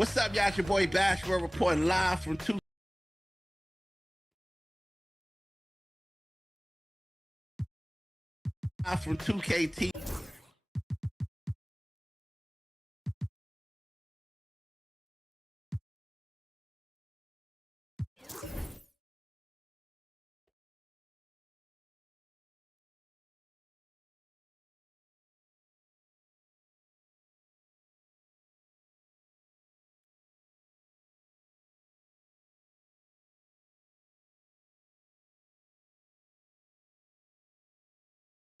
What's up, y'all? It's your boy Bashford reporting live from 2KT.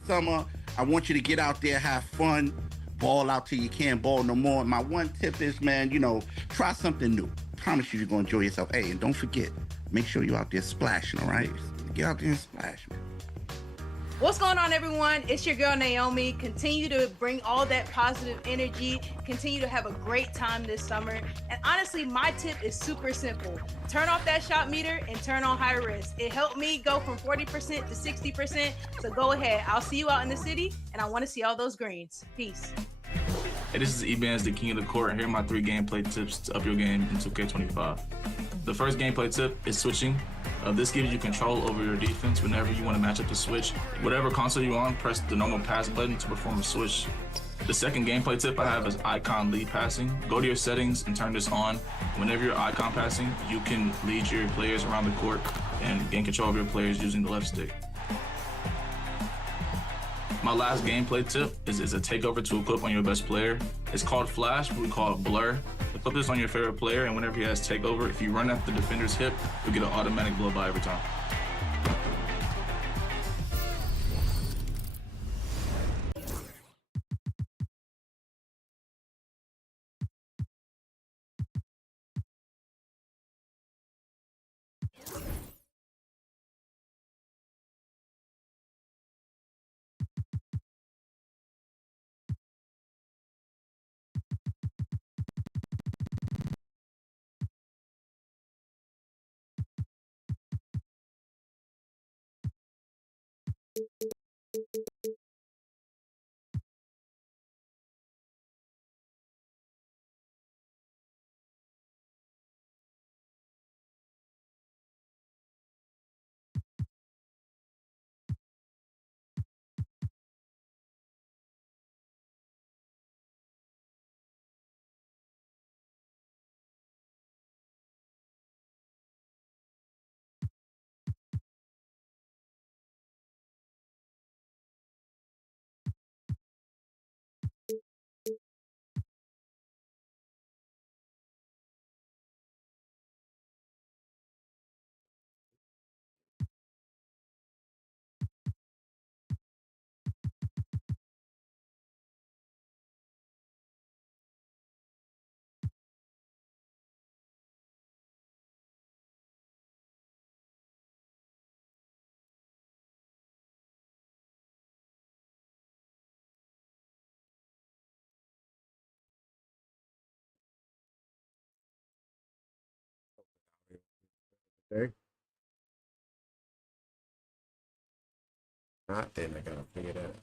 Summer, I want you to get out there, have fun, ball out till you can't ball no more. My one tip is, man, try something new. Promise you, you're gonna enjoy yourself. Hey, and don't forget, make sure you're out there splashing, all right? Get out there and splash, man. What's going on, everyone? It's your girl Naomi. Continue to bring all that positive energy. Continue to have a great time this summer. And honestly, my tip is super simple. Turn off that shot meter and turn on high risk. It helped me go from 40% to 60%. So go ahead. I'll see you out in the city, and I want to see all those greens. Peace. Hey, this is Ebans, the king of the court, and here are my 3 gameplay tips to up your game in 2K25. The first gameplay tip is switching. This gives you control over your defense whenever you want to match up the switch. Whatever console you're on, press the normal pass button to perform a switch. The second gameplay tip I have is icon lead passing. Go to your settings and turn this on. Whenever you're icon passing, you can lead your players around the court and gain control of your players using the left stick. My last gameplay tip is a takeover to equip on your best player. It's called Flash, but we call it Blur. Equip this on your favorite player, and whenever he has takeover, if you run at the defender's hip, you'll get an automatic blow by every time. Okay. Not then I gotta figure that out.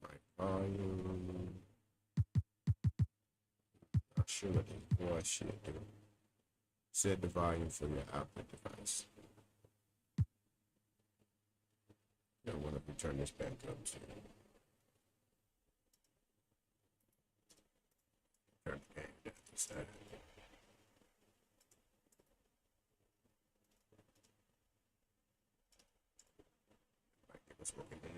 My volume. Not sure what the boy should do. Set the volume for your output device. I want to turn this back up to turn the game down to side. What's working here?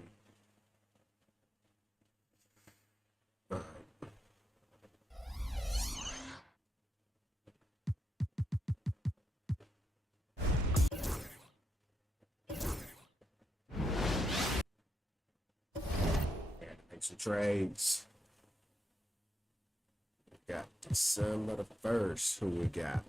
Make some trades. We got December the 1st. Who we got?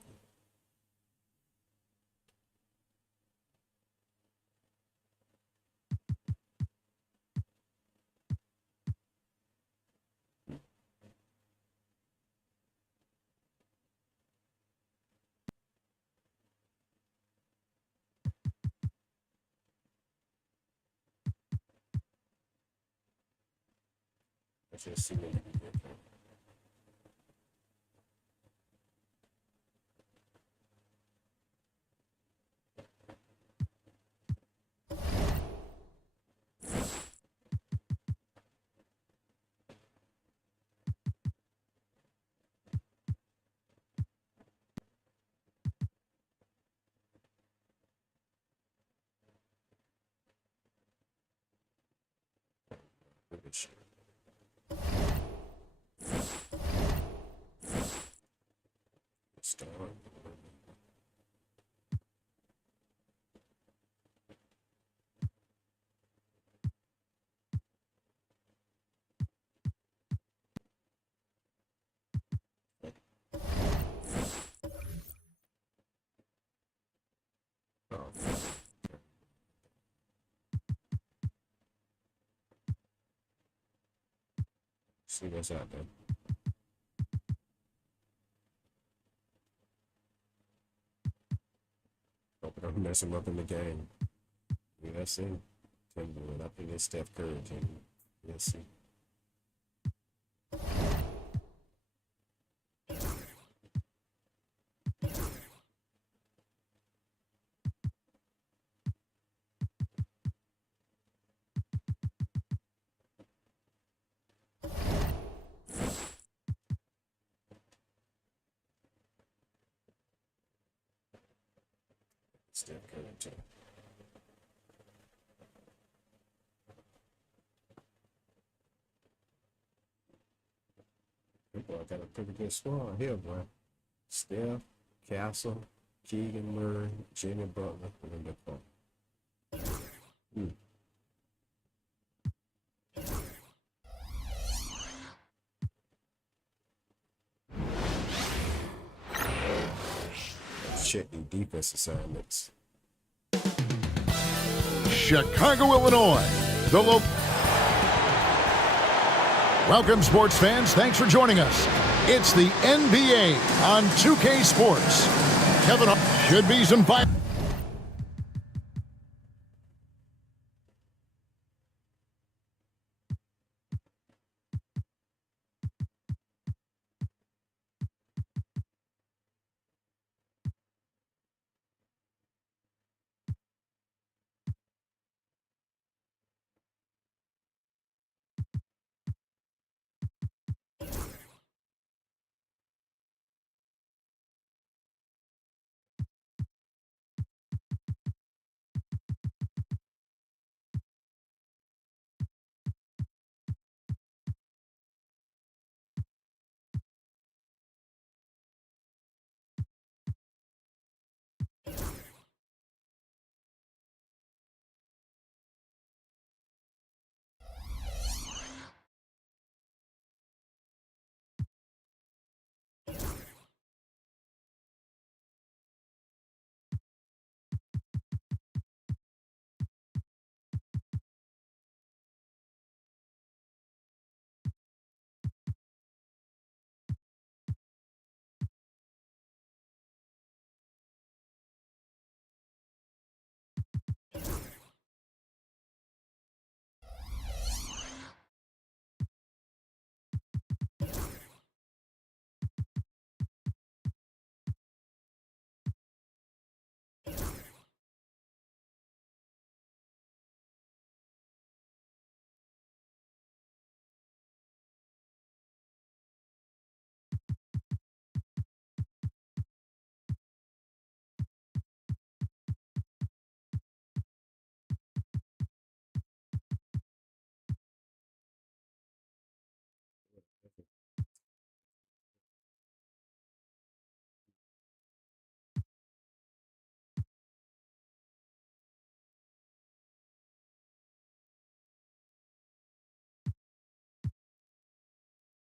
Just see what you can get. Good shit. Start. Oh. See what's out there. Hope I don't mess him up in the game. We'll see. Timberland, I think it's Steph Curry team. We'll see. Steph Curry team. That boy got a pretty good squad here, boy. Steph, Castle, Keegan Murray, Jimmy Butler, and the Paul. Check the defense assignments. Chicago, Illinois. Welcome, sports fans. Thanks for joining us. It's the NBA on 2K Sports. Kevin, should be some fire.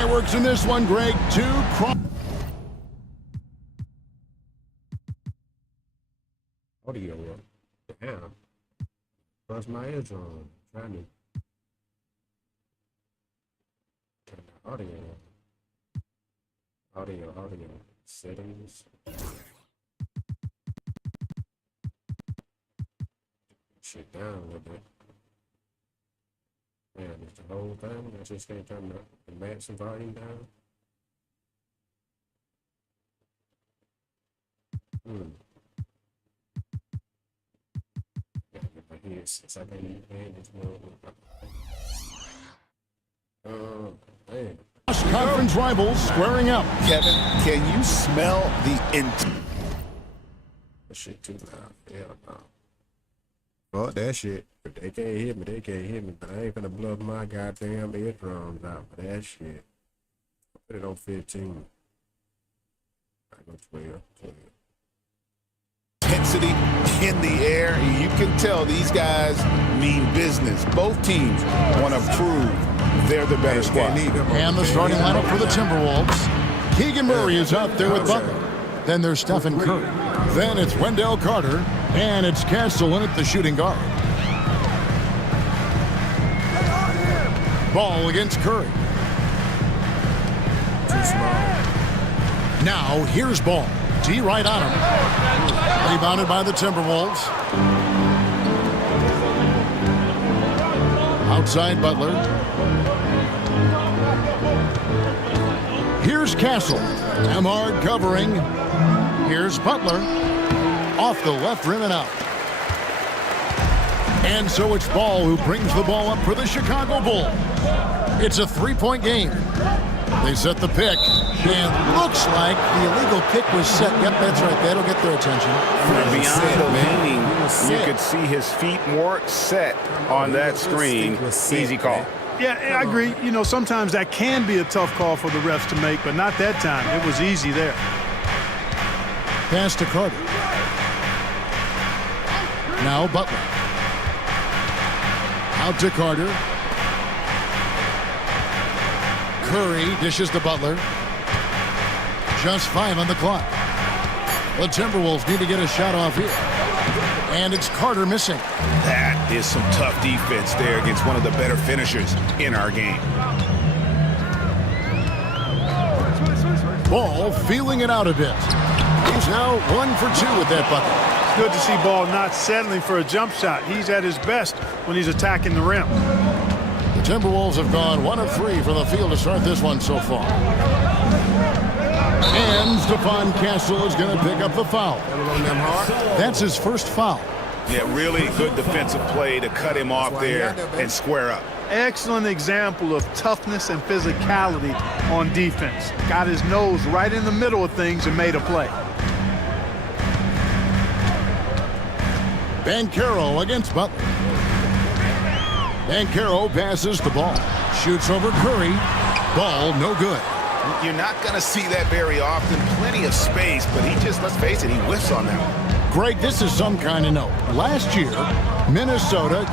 Fireworks in this one, Greg. Audio up. Damn. Plus my eardrum. Trying to turn the audio on. Audio. Settings. Shit down a little bit. Man, it's the whole thing. I just can't turn the maximum volume down. Gotta get my head since I can't even hand this one. Man. Conference rivals squaring up. Kevin, can you smell the intent? That shit too loud. Hell no. Fuck that shit. If they can't hit me, they can't hit me. But I ain't gonna blow my goddamn eardrums out for that shit. Put it on 15. I go 12. Intensity in the air. You can tell these guys mean business. Both teams want to prove they're the better squad. And the starting lineup for the Timberwolves. Keegan Murray is out there with Butler. Then there's Stephen Curry. Then it's Wendell Carter. And it's Castle in at the shooting guard. Ball against Curry. Too small. Now here's Ball. T right on him. Rebounded by the Timberwolves. Outside Butler. Here's Castle. Emhard covering. Here's Butler. Off the left rim and out. And so it's Ball who brings the ball up for the Chicago Bulls. It's a three-point game. They set the pick. And looks like the illegal pick was set. Yep, that's right. That'll get their attention. Beyond the leaning, you could see his feet weren't set on that screen. Easy call. Yeah, I agree. You know, sometimes that can be a tough call for the refs to make, but not that time. It was easy there. Pass to Carter. Now Butler. Out to Carter. Curry dishes to Butler. Just 5 on the clock. The Timberwolves need to get a shot off here. And it's Carter missing. That is some tough defense there against one of the better finishers in our game. Ball feeling it out a bit. He's now 1 for 2 with that bucket. It's good to see Ball not settling for a jump shot. He's at his best when he's attacking the rim. The Timberwolves have gone 1 of 3 from the field to start this one so far. And Stephon Castle is going to pick up the foul. That's his first foul. Yeah, really good defensive play to cut him off there and square up. Excellent example of toughness and physicality on defense. Got his nose right in the middle of things and made a play. Banchero against Butler. Banchero passes the ball. Shoots over Curry. Ball no good. You're not going to see that very often. Plenty of space, but he just, let's face it, he whiffs on that one. Greg, this is some kind of note. Last year, Minnesota,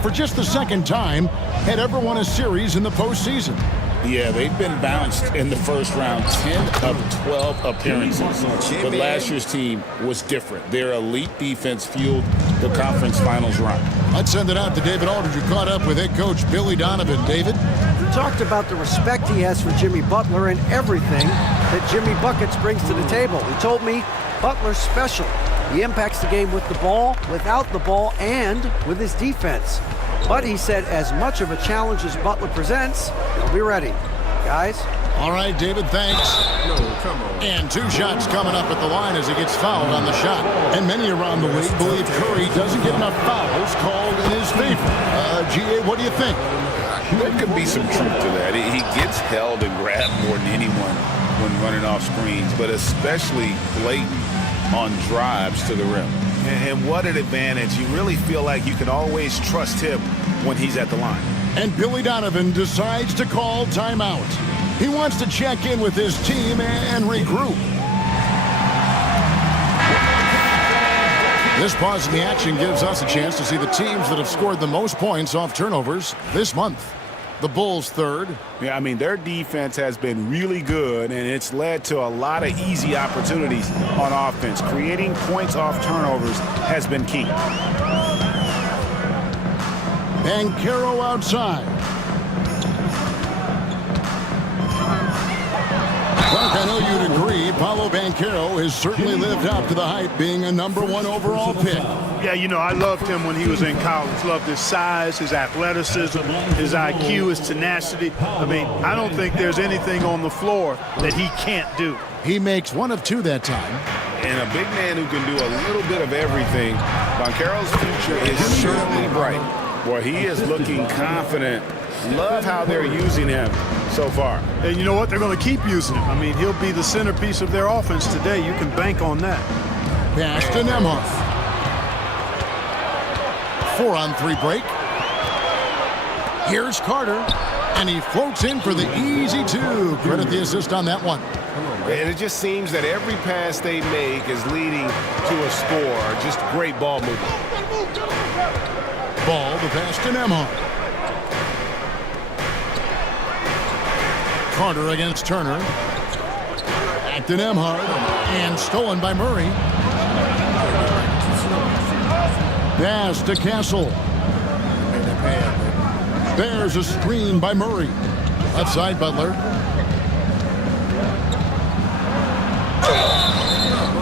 for just the second time, had ever won a series in the postseason. Yeah, they've been bounced in the first round 10 of 12 appearances. But last year's team was different. Their elite defense fueled the conference finals run. Let's send it out to David Aldridge, who caught up with head coach Billy Donovan. David? He talked about the respect he has for Jimmy Butler and everything that Jimmy Buckets brings to the table. He told me Butler's special. He impacts the game with the ball, without the ball, and with his defense. But he said as much of a challenge as Butler presents, he'll be ready. Guys? All right, David, thanks. No, come on. And 2 shots coming up at the line as he gets fouled on the shot. And many around the league believe Curry doesn't get enough fouls called in his favor. G.A., what do you think? There could be some truth to that. He gets held and grabbed more than anyone when running off screens, but especially blatant on drives to the rim. And what an advantage. You really feel like you can always trust him when he's at the line. And Billy Donovan decides to call timeout. He wants to check in with his team and regroup. This pause in the action gives us a chance to see the teams that have scored the most points off turnovers this month. The Bulls third. Yeah, I mean, their defense has been really good, and it's led to a lot of easy opportunities on offense. Creating points off turnovers has been key. Banchero outside. Clark, I know you'd agree, Paolo Banchero has certainly lived up to the hype, being a #1 overall pick. Yeah, you know, I loved him when he was in college. Loved his size, his athleticism, his IQ, his tenacity. I mean, I don't think there's anything on the floor that he can't do. He makes 1 of 2 that time. And a big man who can do a little bit of everything. Banchero's future is certainly bright. Boy, he is looking confident. Love how they're using him so far. And you know what? They're going to keep using him. I mean, he'll be the centerpiece of their offense today. You can bank on that. Pass to Nembhard. 4-on-3 break. Here's Carter, and he floats in for the easy 2. Credit the assist on that one. And it just seems that every pass they make is leading to a score. Just great ball movement. Ball, the pass to Nembhard. Carter against Turner. Back to Nembhard, and stolen by Murray. Pass to Castle. There's a screen by Murray. Left side, Butler.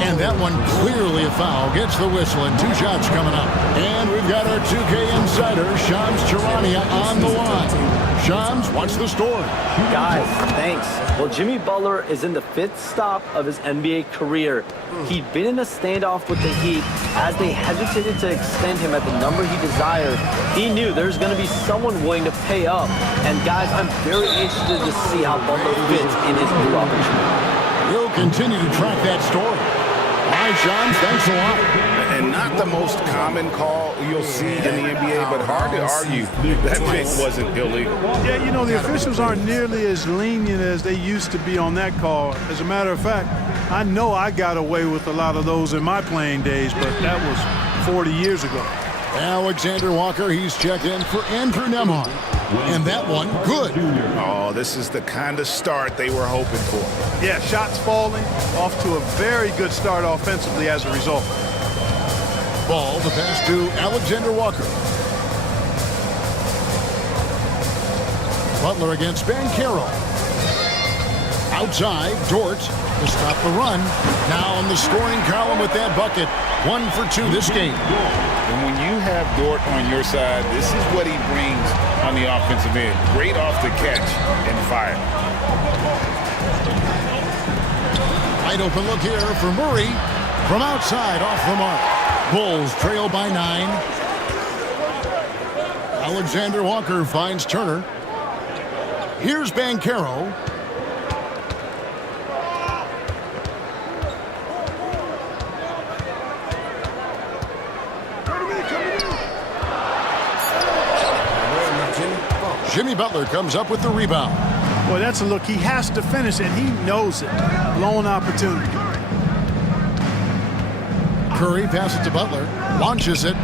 And that one clearly a foul. Gets the whistle, and 2 shots coming up. And we've got our 2K insider, Shams Charania, on the line. Shams, what's the story? Guys, thanks. Well, Jimmy Butler is in the 5th stop of his NBA career. He'd been in a standoff with the Heat. As they hesitated to extend him at the number he desired, he knew there's going to be someone willing to pay up. And guys, I'm very interested to see how Butler fits in his new opportunity. We'll continue to track that story. Hi, Shams. Thanks a lot. And not the most common call you'll see in the NBA, but hard to argue that pick wasn't illegal. Yeah, you know, the officials aren't nearly as lenient as they used to be on that call. As a matter of fact, I know I got away with a lot of those in my playing days, but that was 40 years ago. Alexander Walker, he's checked in for Andrew Nembhard. And that one, good. Oh, this is the kind of start they were hoping for. Yeah, shots falling, off to a very good start offensively as a result. Ball, the pass to Alexander Walker. Butler against Banchero. Outside, Dort to stop the run. Now on the scoring column with that bucket. 1 for 2 this game. And when you have Dort on your side, this is what he brings on the offensive end. Great off the catch and fire. Wide open look here for Murray. From outside, off the mark. Bulls trail by 9. Alexander Walker finds Turner. Here's Banchero. Jimmy Butler comes up with the rebound. Boy, that's a look. He has to finish, and he knows it. Blown opportunity. Curry passes to Butler. Launches it.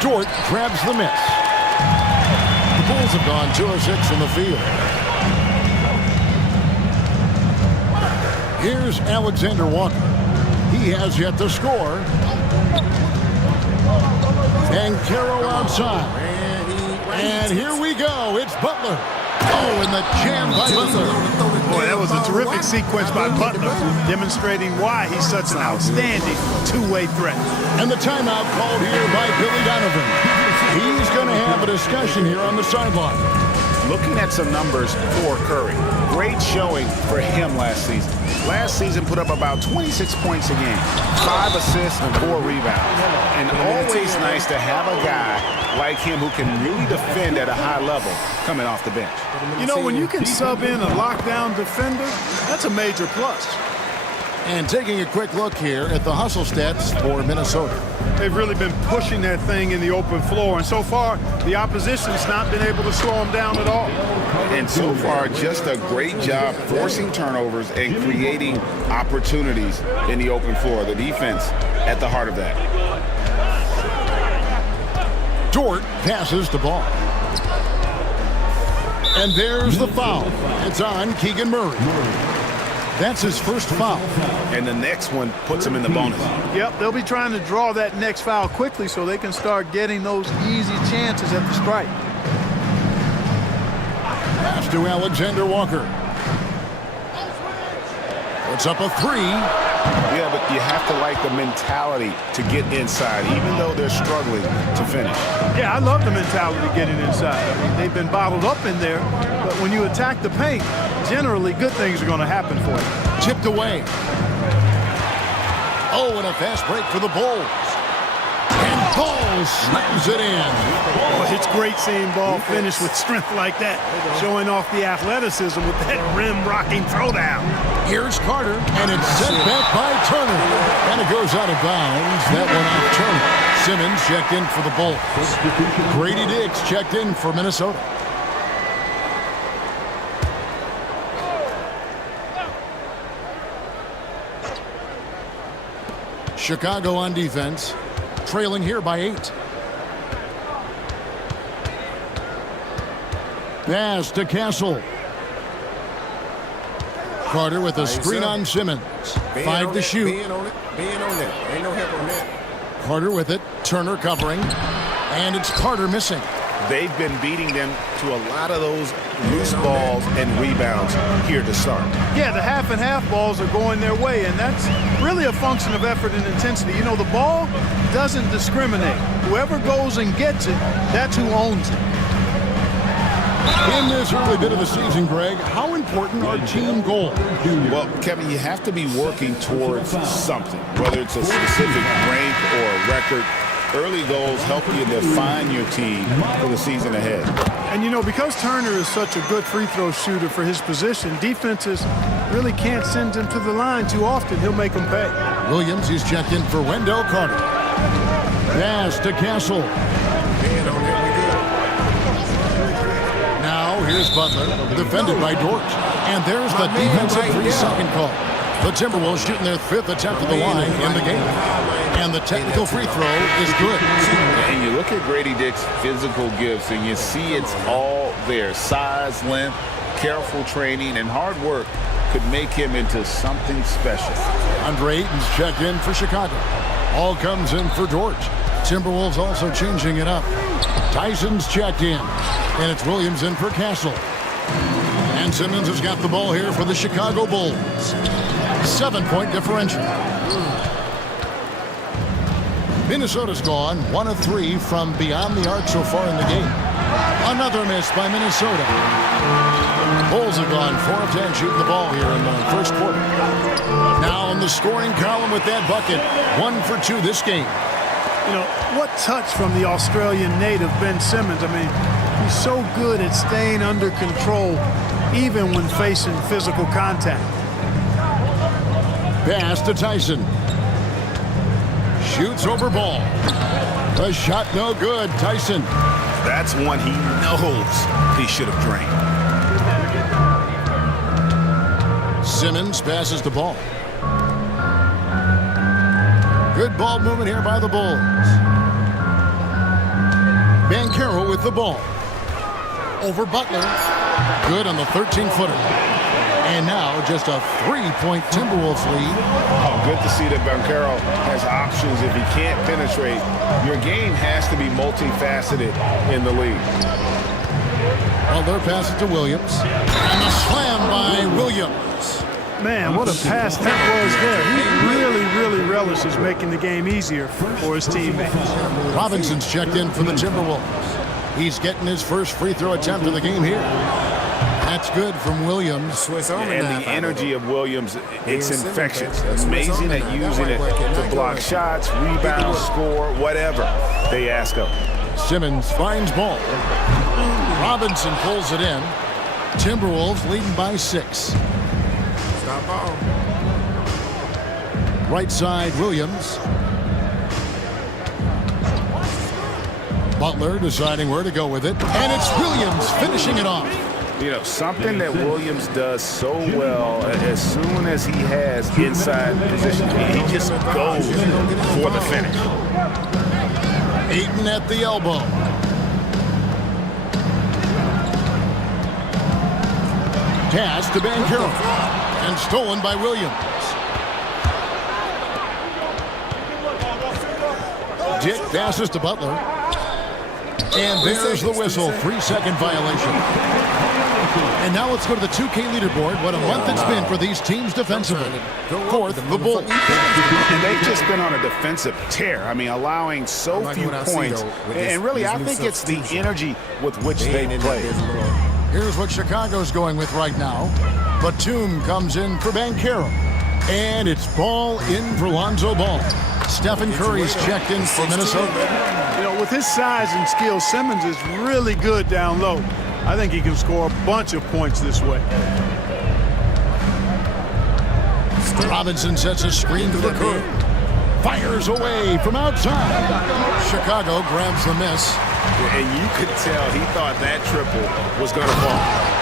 Dort grabs the miss. The Bulls have gone 2 of 6 from the field. Here's Alexander Walker. He has yet to score. Banchero outside. And here we go. It's Butler. Oh, and the jam by Butler. Boy, that was a terrific sequence by Butler, demonstrating why he's such an outstanding two-way threat. And the timeout called here by Billy Donovan. He's going to have a discussion here on the sideline. Looking at some numbers for Curry. Great showing for him last season. Last season put up about 26 points a game, 5 assists and 4 rebounds. And always nice to have a guy like him who can really defend at a high level coming off the bench. You know, when you can sub in a lockdown defender, that's a major plus. And taking a quick look here at the hustle stats for Minnesota. They've really been pushing that thing in the open floor, and so far, the opposition's not been able to slow them down at all. And so far, just a great job forcing turnovers and creating opportunities in the open floor. The defense at the heart of that. Dort passes the ball. And there's the foul. It's on Keegan Murray. That's his first foul. And the next one puts him in the bonus. Yep, they'll be trying to draw that next foul quickly so they can start getting those easy chances at the strike. Pass to Alexander Walker. Puts up a 3. Yeah, but you have to like the mentality to get inside, even though they're struggling to finish. Yeah, I love the mentality getting inside. I mean, they've been bottled up in there, but when you attack the paint, generally good things are going to happen for you. Tipped away. Oh, and a fast break for the Bulls. And Ball slams it in. Well, it's great seeing Ball finish with strength like that, showing off the athleticism with that rim-rocking throwdown. Here's Carter, and it's sent back by Turner. And it goes out of bounds. That one off Turner. Simmons checked in for the Bulls. Grady Diggs checked in for Minnesota. Chicago on defense, trailing here by 8. Pass to Castle. Carter with a screen on Simmons. 5 to shoot. Being on it. Ain't no help on that. Carter with it. Turner covering. And it's Carter missing. They've been beating them to a lot of those loose balls and rebounds here to start. Yeah, the half and half balls are going their way, and that's really a function of effort and intensity. You know, the ball doesn't discriminate. Whoever goes and gets it, that's who owns it. In this early bit of the season, Greg, how important are team goals? Well, Kevin, you have to be working towards something, whether it's a specific rank or a record. Early goals help you define your team for the season ahead. And, you know, because Turner is such a good free throw shooter for his position, defenses really can't send him to the line too often. He'll make them pay. Williams is checked in for Wendell Carter. Pass to Castle. Now here's Butler, defended by Dort. And there's the defensive 3-second call. The Timberwolves shooting their 5th attempt at the line in the game. And the technical free throw is good. And you look at Grady Dick's physical gifts, and you see it's all there. Size, length, careful training, and hard work could make him into something special. Andre Ayton's checked in for Chicago. All comes in for Dort. Timberwolves also changing it up. Tyson's checked in. And it's Williams in for Castle. And Simmons has got the ball here for the Chicago Bulls. 7-point differential. Minnesota's gone 1 of 3 from beyond the arc so far in the game. Another miss by Minnesota. Bulls have gone 4 of 10 shooting the ball here in the first quarter. Now in the scoring column with that bucket. 1 for 2 this game. You know, what touch from the Australian native, Ben Simmons. I mean, he's so good at staying under control even when facing physical contact. Pass to Tyson. Shoots over Ball. The shot no good. Tyson. That's one he knows he should have drained. Simmons passes the ball. Good ball movement here by the Bulls. Banchero with the ball. Over Butler. Good on the 13-footer. And now just a 3-point Timberwolves lead. Oh, good to see that Banchero has options if he can't penetrate. Your game has to be multifaceted in the league. Butler passes to Williams. And the slam by Williams. Man, what a pass that was there. He really relishes making the game easier for his teammates. Robinson's checked in for the Timberwolves. He's getting his first free throw attempt of the game here. That's good from Williams. And the energy of Williams, it's infectious. Amazing at using it to block shots, rebound, score, whatever they ask of him. Simmons finds Ball. Robinson pulls it in. Timberwolves leading by 6. Stop ball. Right side, Williams. Butler deciding where to go with it. And it's Williams finishing it off. You know, something that Williams does so well, as soon as he has inside position, he just goes for the finish. Ayton at the elbow. Pass to Banchero. And stolen by Williams. Dick passes to Butler. And there's the whistle. 3-second violation. And now let's go to the 2K leaderboard. What a month it's been for these teams defensively. Fourth, the Bulls. And they've just been on a defensive tear. I mean, allowing so few points. And really, I think it's the energy with which they play. Here's what Chicago's going with right now. Batum comes in for Banchero. And it's ball in for Lonzo Ball. Stephen Curry's checked in for Minnesota. You know, with his size and skill, Simmons is really good down low. I think he can score a bunch of points this way. Robinson sets a screen for Curry. Fires away from outside. Chicago grabs the miss. And you could tell he thought that triple was going to fall.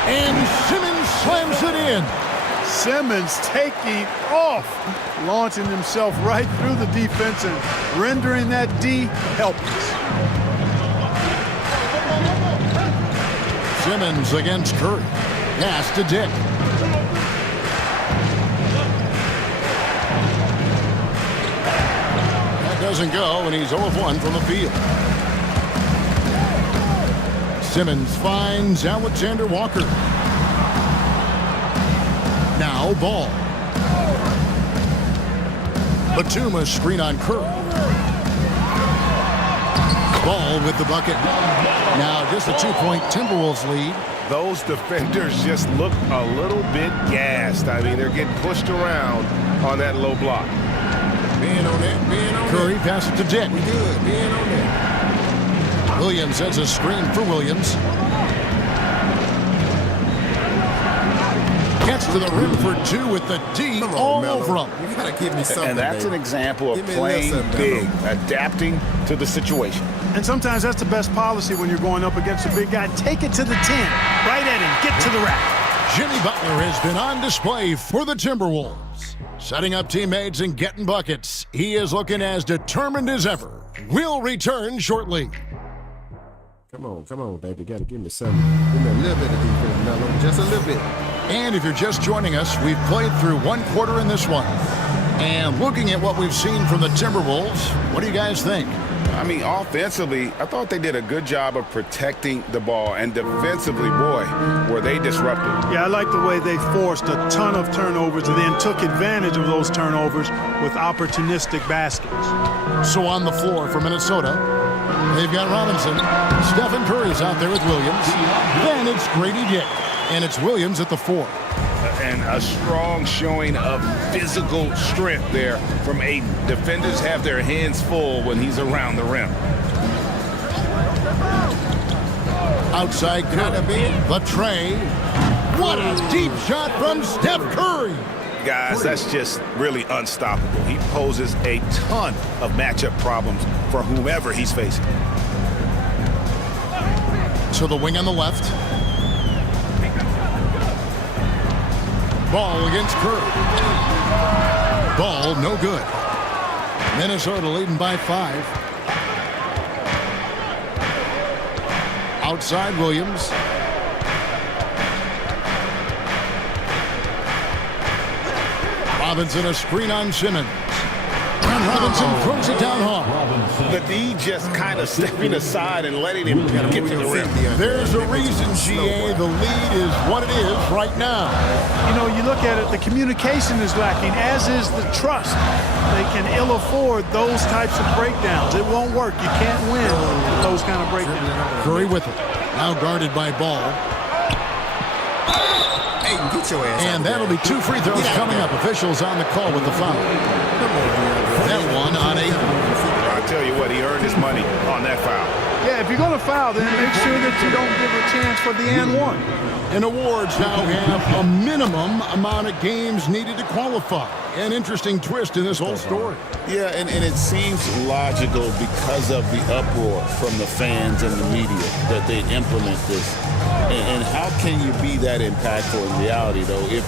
And Simmons slams it in. Simmons taking off, launching himself right through the defense and rendering that D helpless. Simmons against Curry. Pass to Dick. That doesn't go, and he's 0 of 1 from the field. Simmons finds Alexander Walker. Now Ball. Batum a screen on Curry. Ball with the bucket. Now just a 2-point Timberwolves lead. Those defenders just look a little bit gassed. I mean, they're getting pushed around on that low block. Being on that. Curry passes to Dick. We good. Being on that. Williams sends a screen for Williams. Gets to the rim for 2 with the D all over him. You gotta give me something. And that's an example of Give me playing something, big, adapting to the situation. And sometimes that's the best policy when you're going up against a big guy. Take it to the 10, right at him, get to the rack. Jimmy Butler has been on display for the Timberwolves. Setting up teammates and getting buckets. He is looking as determined as ever. Will return shortly. Come on, baby. Gotta give me something. Give me a little bit of defense, Melo. Just a little bit. And if you're just joining us, we've played through 1 quarter in this one. And looking at what we've seen from the Timberwolves, what do you guys think? I mean, offensively, I thought they did a good job of protecting the ball. And defensively, boy, were they disruptive. Yeah, I like the way they forced a ton of turnovers and then took advantage of those turnovers with opportunistic baskets. So on the floor for Minnesota, they've got Robinson. Stephen Curry's out there with Williams. Then it's Grady Dick. And it's Williams at the 4. And a strong showing of physical strength there from Ayton. Defenders have their hands full when he's around the rim. Outside Curry. The tray. What a deep shot from Steph Curry. Guys, that's just really unstoppable. He poses a ton of matchup problems for whomever he's facing. So the wing on the left. Ball against Curry. Ball no good. Minnesota leading by 5. Outside Williams. Robinson a screen on Simmons. And Robinson throws it down hard. The D just kind of stepping aside and letting him get to the rim. There's a reason, GA, the lead is what it is right now. You know, you look at it, the communication is lacking, as is the trust. They can ill afford those types of breakdowns. It won't work. You can't win with those kind of breakdowns. Curry with it. Now guarded by Ball. Hey, get your ass And that'll be 2 free throws coming up. Officials on the call with the foul. That one on 8. I tell you what, he earned his money on that foul. Yeah, if you're going to foul, then make sure that you don't give a chance for the and one. And awards now have a minimum amount of games needed to qualify. An interesting twist in this whole story. Yeah, and it seems logical because of the uproar from the fans and the media that they implement this. And how can you be that impactful in reality, though, if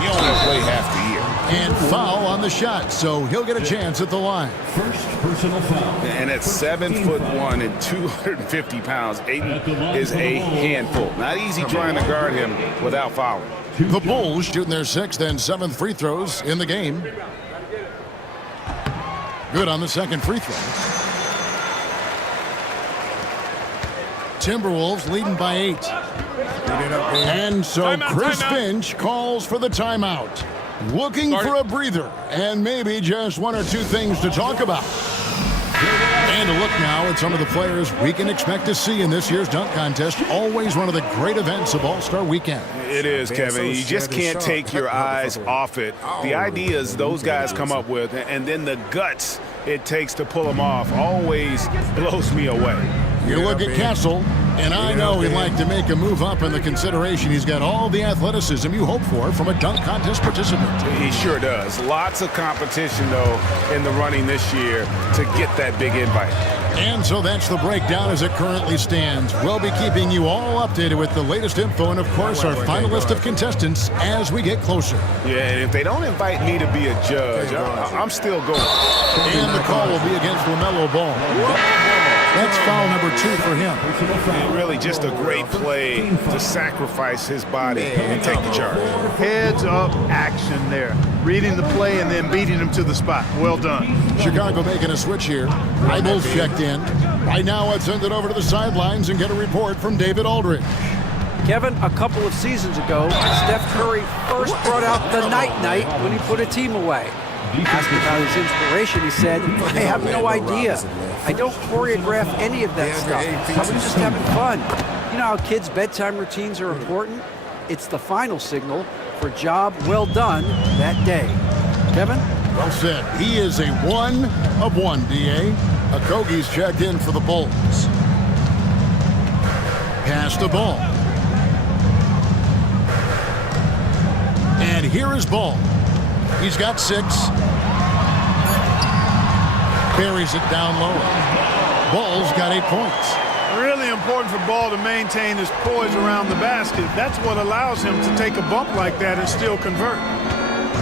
you only play half the year? And foul on the shot, so he'll get a chance at the line. First personal foul. And at 7'1" and 250 pounds, Ayton is a handful. Not easy trying to guard him without fouling. The Bulls shooting their 6th and 7th free throws in the game. Good on the second free throw. Timberwolves leading by 8. And so Chris Finch calls for the timeout. Looking for a breather and maybe just one or two things to talk about. And a look now at some of the players we can expect to see in this year's dunk contest. Always one of the great events of All-Star Weekend. It is, Kevin. You just can't take your eyes off it. The ideas those guys come up with and then the guts it takes to pull them off always blows me away. You look at Castle, and I know he'd like to make a move up in the consideration. He's got all the athleticism you hope for from a dunk contest participant. He sure does. Lots of competition, though, in the running this year to get that big invite. And so that's the breakdown as it currently stands. We'll be keeping you all updated with the latest info and, of course, our final list of contestants as we get closer. Yeah, and if they don't invite me to be a judge, I'm still going. And the call will be against LaMelo Ball. That's foul number 2 for him. And really just a great play to sacrifice his body and take the charge. Heads up action there. Reading the play and then beating him to the spot. Well done. Chicago making a switch here. Ibels checked in. Right now, let's send it over to the sidelines and get a report from David Aldridge. Kevin, a couple of seasons ago, Steph Curry first brought out the night-night when he put a team away. Asked about his inspiration, he said, I have no idea. I don't choreograph any of that stuff. I'm just having fun. You know how kids' bedtime routines are important? It's the final signal for job well done that day. Kevin? Well said. He is a 1 of 1, D.A. Okogie's checked in for the Bulls. Pass the ball. And here is Ball. He's got 6. Buries it down low. Ball's got 8 points. Really important for Ball to maintain his poise around the basket. That's what allows him to take a bump like that and still convert.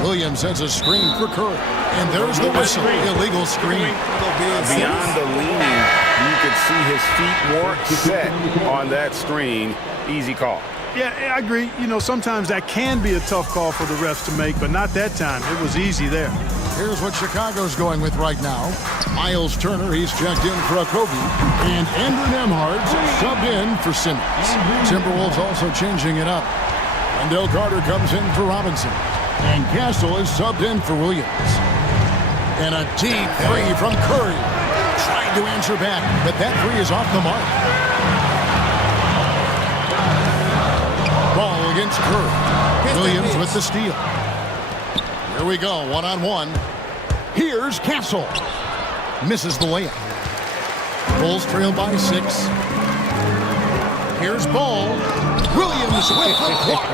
Williams sends a screen for Curry. And there's the whistle. Illegal screen. Beyond the leaning, you could see his feet weren't set on that screen. Easy call. Yeah, I agree. You know, sometimes that can be a tough call for the refs to make, but not that time. It was easy there. Here's what Chicago's going with right now. Miles Turner, he's checked in for Okogie. And Andrew Nembhard's subbed in for Simmons. Timberwolves also changing it up. Wendell Carter comes in for Robinson. And Castle is subbed in for Williams. And a deep 3 from Curry. Trying to answer back, but that 3 is off the mark. Ball against Curry. Williams with the steal. Here we go, 1-on-1. Here's Castle. Misses the layup. Bulls trail by 6. Here's Ball. Williams with the block.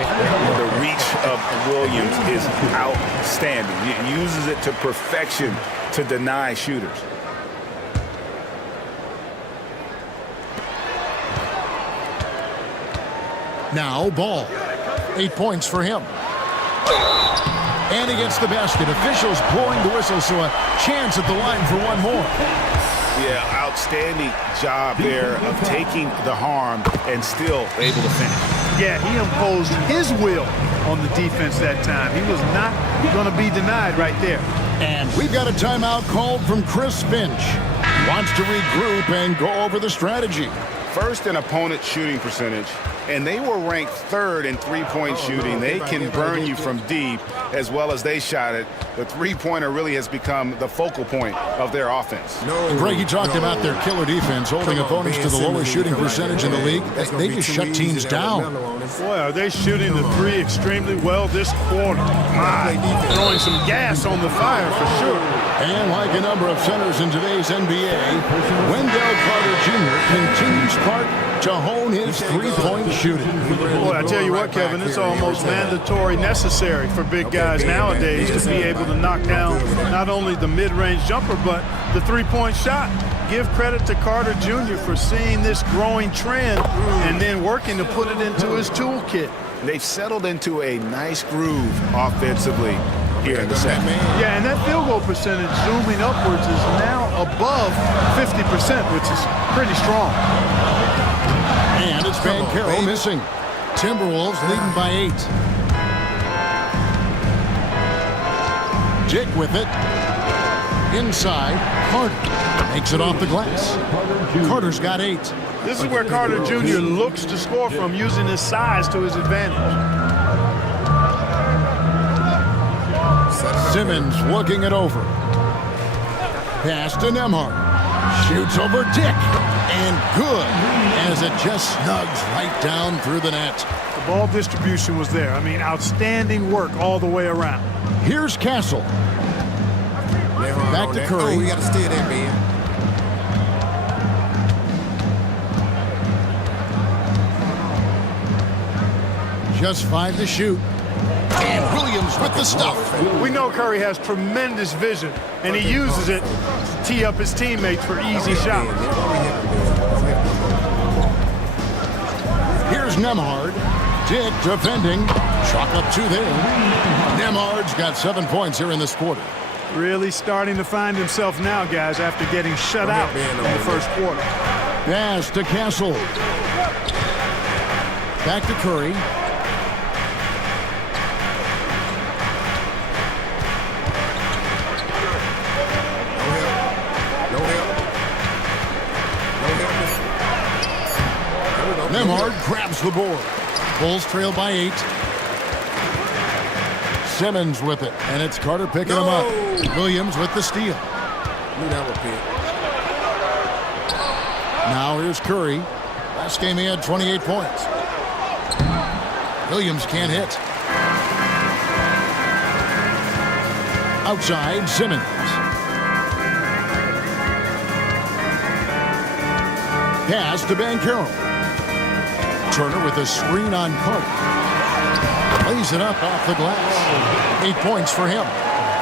The reach of Williams is outstanding. He uses it to perfection to deny shooters. Now Ball. 8 points for him. And against the basket. Officials blowing the whistle, so a chance at the line for one more. Yeah, outstanding job there of taking the harm and still able to finish. Yeah, he imposed his will on the defense that time. He was not going to be denied right there. And we've got a timeout called from Chris Finch. He wants to regroup and go over the strategy. First in opponent shooting percentage, and they were ranked 3rd in three-point shooting. They can burn you from deep as well as they shot it. The three-pointer really has become the focal point of their offense. And Greg, you talked about their killer defense, holding opponents to the lowest shooting percentage in the league. They just shut teams down. Boy, are they shooting the 3 extremely well this quarter. My, throwing some gas on the fire for sure. And like a number of centers in today's NBA, Wendell Carter Jr. continues to hone his three-point shooting. Boy, I tell you what, Kevin, it's almost mandatory necessary for big guys nowadays to be able to knock down not only the mid-range jumper, but the three-point shot. Give credit to Carter Jr. for seeing this growing trend and then working to put it into his toolkit. They've settled into a nice groove offensively here in the second. Yeah, and that field goal percentage zooming upwards is now above 50%, which is pretty strong. And it's Banchero missing. Timberwolves leading by 8. Dick with it. Inside, Carter makes it off the glass. Carter's got 8. This is where Carter Jr. looks to score from, using his size to his advantage. Simmons looking it over. Pass to Nembhard. Shoots over Dick. And good, as it just snugs right down through the net. The ball distribution was there. I mean, outstanding work all the way around. Here's Castle. Back to Curry. Oh, we got to steal that, man. Just 5 to shoot. And Williams with the stuff. We know Curry has tremendous vision, and he uses it to tee up his teammates for easy shots. Here's Nembhard. Dick defending. Chalk up 2 there. Nembhard's got 7 points here in this quarter. Really starting to find himself now, guys, after getting shut out in the first quarter. Pass to Castle. Back to Curry. Nembhard grabs the board. Bulls trail by 8. Simmons with it, and it's Carter picking him up. Williams with the steal. Now here's Curry. Last game he had 28 points. Williams can't hit. Outside, Simmons. Pass to Banchero. Turner with a screen on Carter. Lays it up off the glass. 8 points for him.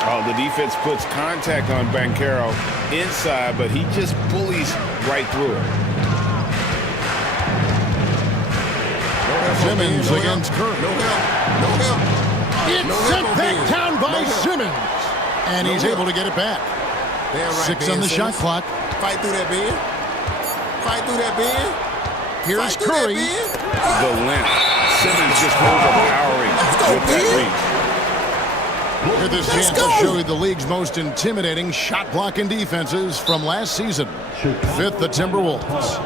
Oh, the defense puts contact on Banchero inside, but he just bullies right through it. Simmons against Curry. It's sent back down by Simmons. And he's able to get it back. 6 on the shot clock. Fight through that, Ben. Fight through that, Ben. Here's Curry. The length. Simmons just overpowering with that reach. With this chance to show you the league's most intimidating shot-blocking defenses from last season. 5th, the Timberwolves.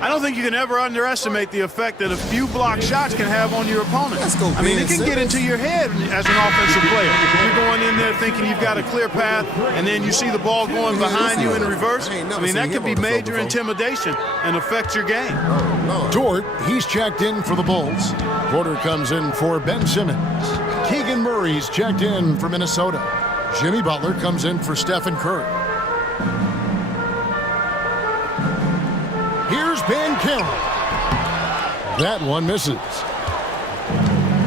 I don't think you can ever underestimate the effect that a few block shots can have on your opponent. Let's go, I mean, it Ben can get into your head as an offensive player. You're going in there thinking you've got a clear path, and then you see the ball going behind you in reverse. I mean, that could be major intimidation and affect your game. Dort, he's checked in for the Bulls. Porter comes in for Ben Simmons. Keegan Murray's checked in for Minnesota. Jimmy Butler comes in for Stephen Curry. Here's Banchero. That one misses.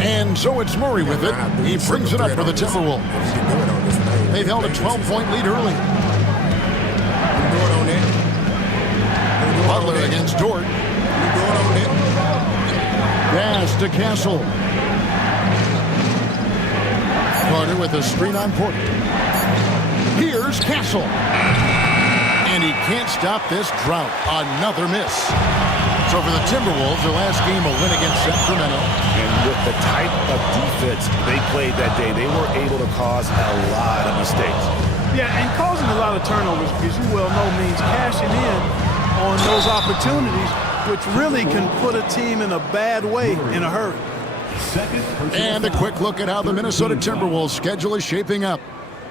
And so it's Murray with it. He brings it up for the Timberwolves. They've held a 12-point lead early. Butler against Dort. Pass to Castle. Carter with a screen on Porter. Here's Castle. And he can't stop this drought. Another miss. So for the Timberwolves, their last game a win against Sacramento. And with the type of defense they played that day, they were able to cause a lot of mistakes. Yeah, and causing a lot of turnovers, as you well know, means cashing in on those opportunities, which really can put a team in a bad way in a hurry. And a quick look at how the Minnesota Timberwolves schedule is shaping up.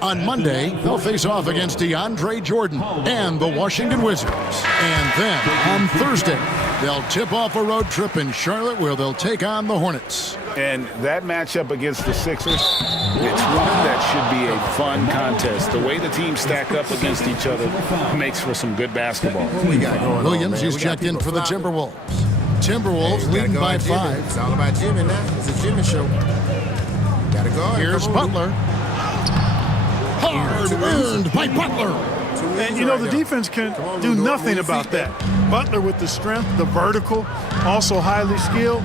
On Monday, they'll face off against DeAndre Jordan and the Washington Wizards. And then on Thursday, they'll tip off a road trip in Charlotte where they'll take on the Hornets. And that matchup against the Sixers, it's one that should be a fun contest. The way the teams stack up against each other makes for some good basketball. Williams is checked in for the Timberwolves. Timberwolves leading by 5. It's all about Jimmy now. It's a Jimmy show. Gotta go. Here's Butler. Hard earned by Butler. And, you know, the defense can do nothing about that. Butler with the strength, the vertical, also highly skilled.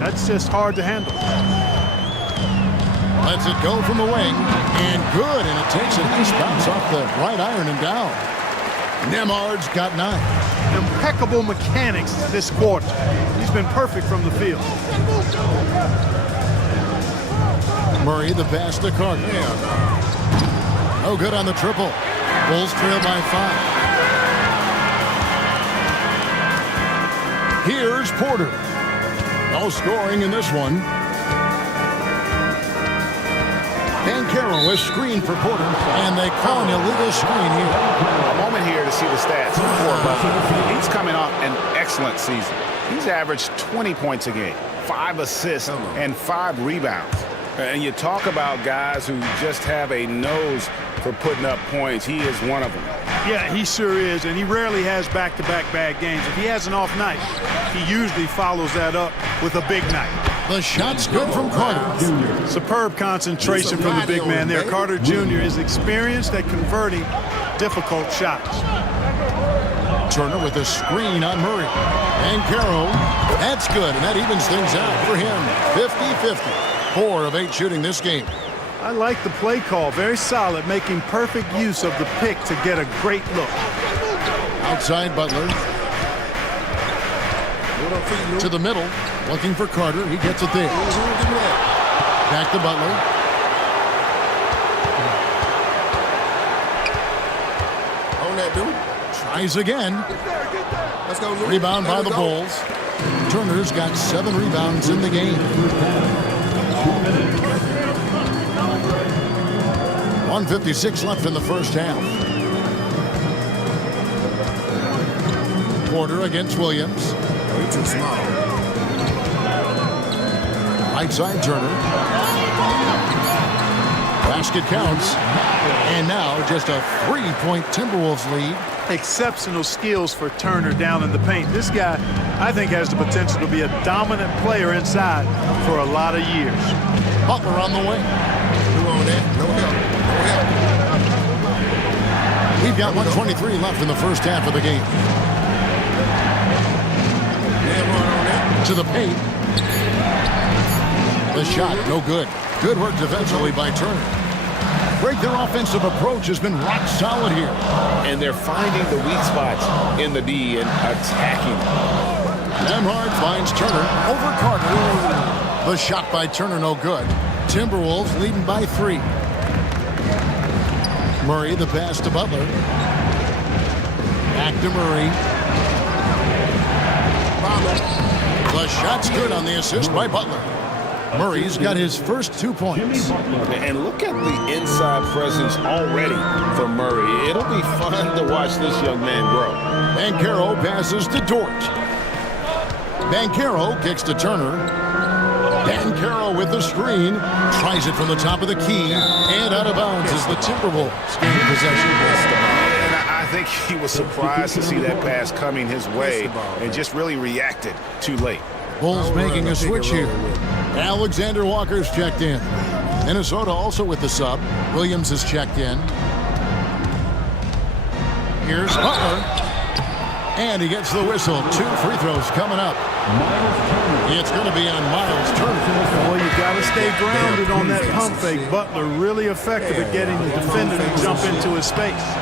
That's just hard to handle. Lets it go from the wing. And good. And it takes a nice bounce off the right iron and down. Nembhard's got 9. Impeccable mechanics this quarter. He's been perfect from the field. Murray, the pass to Carter. No good on the triple. Bulls trail by 5. Here's Porter. No scoring in this one. Banchero is screened for Porter, and they call an illegal screen here. A moment here to see the stats for Butler. He's coming off an excellent season. He's averaged 20 points a game, 5 assists, and 5 rebounds. And you talk about guys who just have a nose for putting up points. He is one of them. Yeah, he sure is, and he rarely has back-to-back bad games. If he has an off night, he usually follows that up with a big night. The shot's good from Carter. Superb concentration from the big man there. Carter Jr. is experienced at converting difficult shots. Turner with a screen on Murray. Banchero, that's good, and that evens things out for him. 50-50. 4 of 8 shooting this game. I like the play call. Very solid, making perfect use of the pick to get a great look. Outside Butler. To the middle, looking for Carter. He gets it there. Back to Butler. On that dude. Tries again. Let's go, Lou. Rebound by the Bulls. Turner's got 7 rebounds in the game. 1:56 left in the first half. Porter against Williams. Oh, he's too small. Right side Turner. Basket counts. And now just a 3-point Timberwolves lead. Exceptional skills for Turner down in the paint. This guy, I think, has the potential to be a dominant player inside for a lot of years. Butler on the way. Who on that? No help. We've got 1:23 left in the first half of the game. To the paint. The shot, no good. Good work defensively by Turner. Greg, their offensive approach has been rock solid here. And they're finding the weak spots in the D and attacking. Nembhard finds Turner over Carter. The shot by Turner, no good. Timberwolves leading by 3. Murray, the pass to Butler. Back to Murray. The shot's good on the assist by Butler. Murray's got his first 2 points. And look at the inside presence already for Murray. It'll be fun to watch this young man grow. Banchero passes to Dort. Banchero kicks to Turner. Banchero with the screen. Tries it from the top of the key. And out of bounds is the Timberwolves gain possession. And I think he was surprised to see that pass coming his way and just really reacted too late. Bulls making a switch here. Alexander Walker's checked in. Minnesota also with the sub. Williams is checked in. Here's Butler. And he gets the whistle. 2 free throws coming up. It's going to be on Miles Turner. Well, you got to stay grounded on that pump fake. Butler really effective at getting the defender to jump into his space.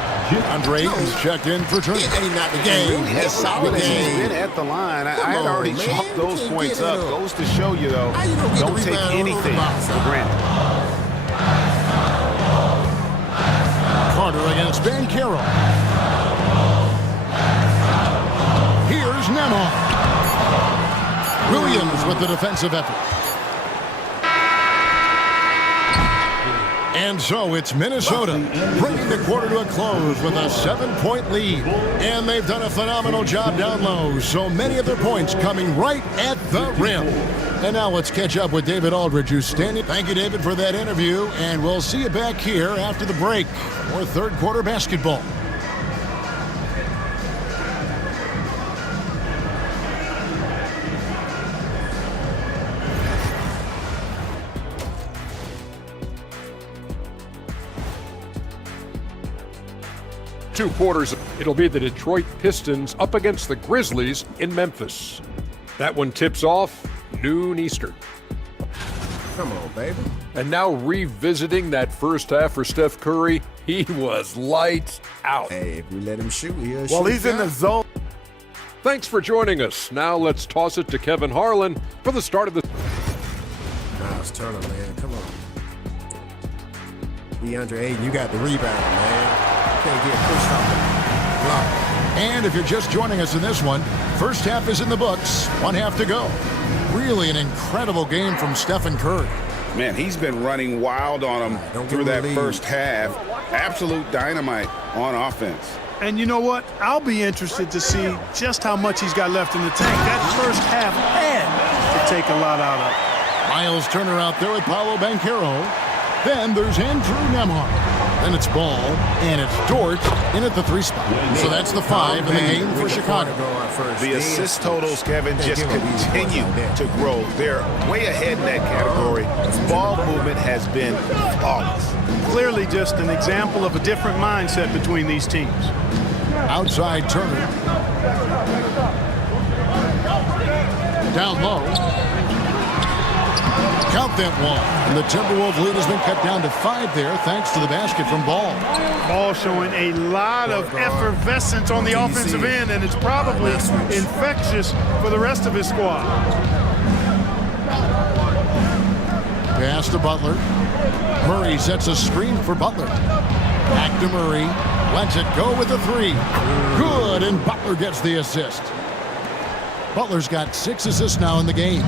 Andre is checked in for Turner. Not the game. As solid as he's been at the line, I had already chalked those points up. Goes to show you, though, don't take anything for granted. Carter against Banchero. Here's Nembhard. Williams with the defensive effort. And so it's Minnesota bringing the quarter to a close with a 7-point lead. And they've done a phenomenal job down low. So many of their points coming right at the rim. And now let's catch up with David Aldridge, who's standing. Thank you, David, for that interview. And we'll see you back here after the break for third quarter basketball. Two quarters, it'll be the Detroit Pistons up against the Grizzlies in Memphis. That one tips off noon Eastern. Come on, baby. And now revisiting that first half for Steph Curry, he was lights out. Hey, if we let him shoot, he'll shoot. Well, he's in the zone. Thanks for joining us. Now let's toss it to Kevin Harlan for the start of the... Miles Turner, man, come on. DeAndre Ayton, you got the rebound, man. You can't get pushed off the block. And if you're just joining us in this one, first half is in the books, one half to go. Really an incredible game from Stephen Curry. Man, he's been running wild on him through that first half. Absolute dynamite on offense. And you know what? I'll be interested to see just how much he's got left in the tank. That first half had to take a lot out of it. Miles Turner out there with Paolo Banchero. Then there's Andrew Nembhard. Then it's Ball, and it's Dort in at the 3 spot. So that's the 5 in the game for Chicago. The assist totals, Kevin, just continue to grow. They're way ahead in that category. Ball movement has been flawless. Clearly just an example of a different mindset between these teams. Outside Turner. Down low. Count that one. And the Timberwolves lead has been cut down to 5 there thanks to the basket from Ball. Ball showing a lot of effervescence on the offensive end, and it's probably infectious for the rest of his squad. Pass to Butler. Murray sets a screen for Butler. Back to Murray. Lets it go with a 3. Good, and Butler gets the assist. Butler's got 6 assists now in the game.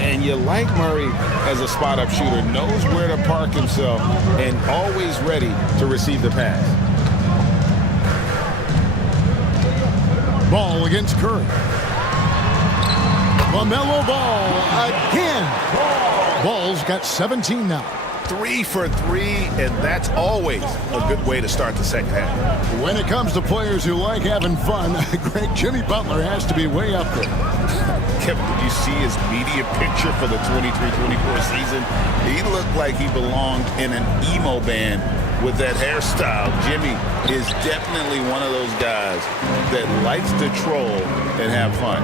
And you like Murray as a spot-up shooter, knows where to park himself, and always ready to receive the pass. Ball against Curry. LaMelo Ball again. Ball's got 17 now. 3 for 3, and that's always a good way to start the second half. When it comes to players who like having fun, great Jimmy Butler has to be way up there. Kevin, did you see his media picture for the 23-24 season? He looked like he belonged in an emo band with that hairstyle. Jimmy is definitely one of those guys that likes to troll and have fun.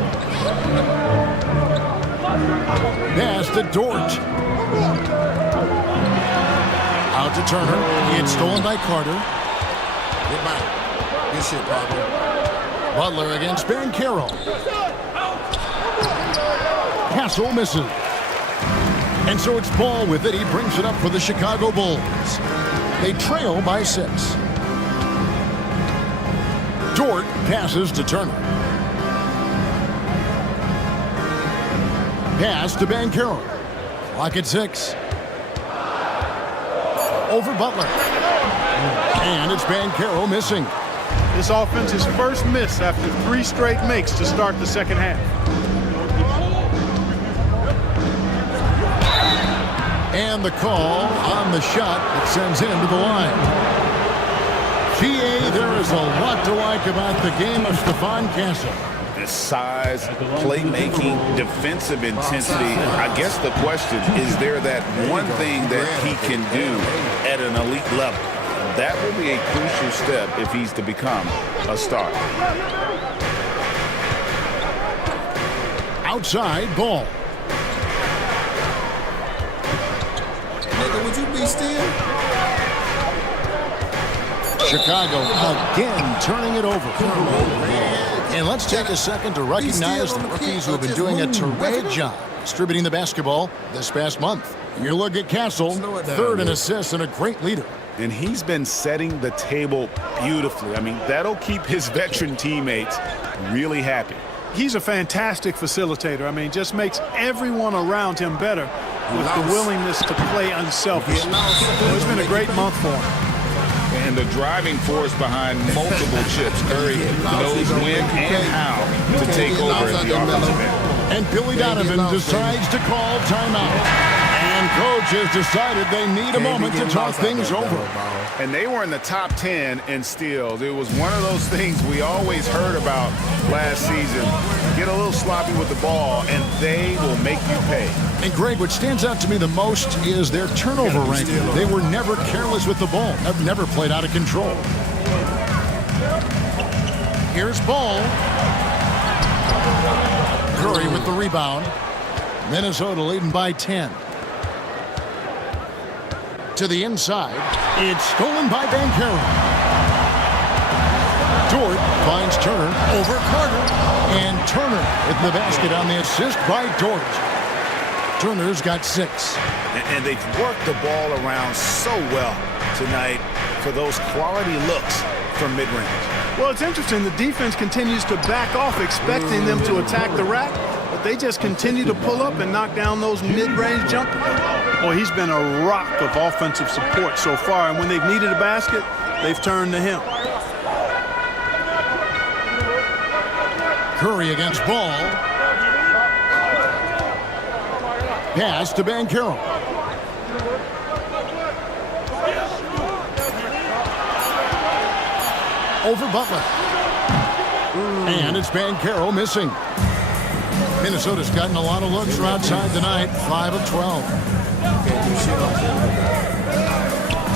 Pass to Dort. Out to Turner. It's stolen by Carter. Get back. Good shit, Pablo. Butler against Banchero. Castle misses. And so it's Ball with it. He brings it up for the Chicago Bulls. They trail by 6. Dort passes to Turner. Pass to Banchero. Clock at 6. Over Butler. And it's Banchero missing. This offense's first miss after 3 straight makes to start the second half. And the call on the shot that sends him to the line. GA, there is a lot to like about the game of Stephon Castle. His size, playmaking, defensive intensity. I guess the question, is there that one thing that he can do at an elite level? That will be a crucial step if he's to become a star. Outside Ball. Nigga, would you be still? Chicago again turning it over. And let's take a second to recognize the rookies who have been doing a terrific job distributing the basketball this past month. You look at Castle, 3rd in assists and a great leader. And he's been setting the table beautifully. I mean, that'll keep his veteran teammates really happy. He's a fantastic facilitator. I mean, just makes everyone around him better with the willingness to play unselfish. It's been a great month for him. And the driving force behind multiple chips. Curry knows when and how to take over at the offensive end. And Billy Donovan decides to call timeout. And coach has decided they need a moment to talk things over. And they were in the top 10 in steals. It was one of those things we always heard about last season. Get a little sloppy with the ball, and they will make you pay. And Greg, what stands out to me the most is their turnover ranking. They were never careless with the ball. Never played out of control. Here's Ball. Curry with the rebound. Minnesota leading by 10. To the inside. It's stolen by Banchero. Dort finds Turner over Carter. And Turner with the basket on the assist by Dort. Turner's got 6. And they've worked the ball around so well tonight for those quality looks from mid-range. Well, it's interesting. The defense continues to back off, expecting them to attack the rack, but they just continue to pull up and knock down those mid-range jumpers. Well, he's been a rock of offensive support so far, and when they've needed a basket, they've turned to him. Curry against Ball. Pass to Banchero. Over Butler. And it's Banchero missing. Minnesota's gotten a lot of looks from outside tonight. 5 of 12.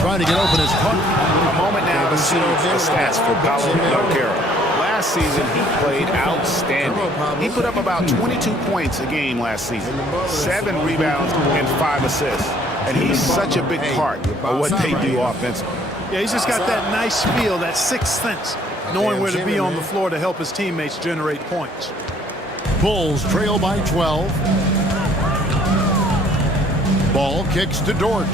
Trying to get open his puck. A moment now to see the stats for Paolo Banchero. Last season, he played outstanding. He put up about 22 points a game last season, 7 rebounds and 5 assists. And he's such a big part of what they do offensively. Yeah, he's just got that nice feel, that sixth sense, knowing where to be on the floor to help his teammates generate points. Bulls trail by 12. Ball kicks to Dort.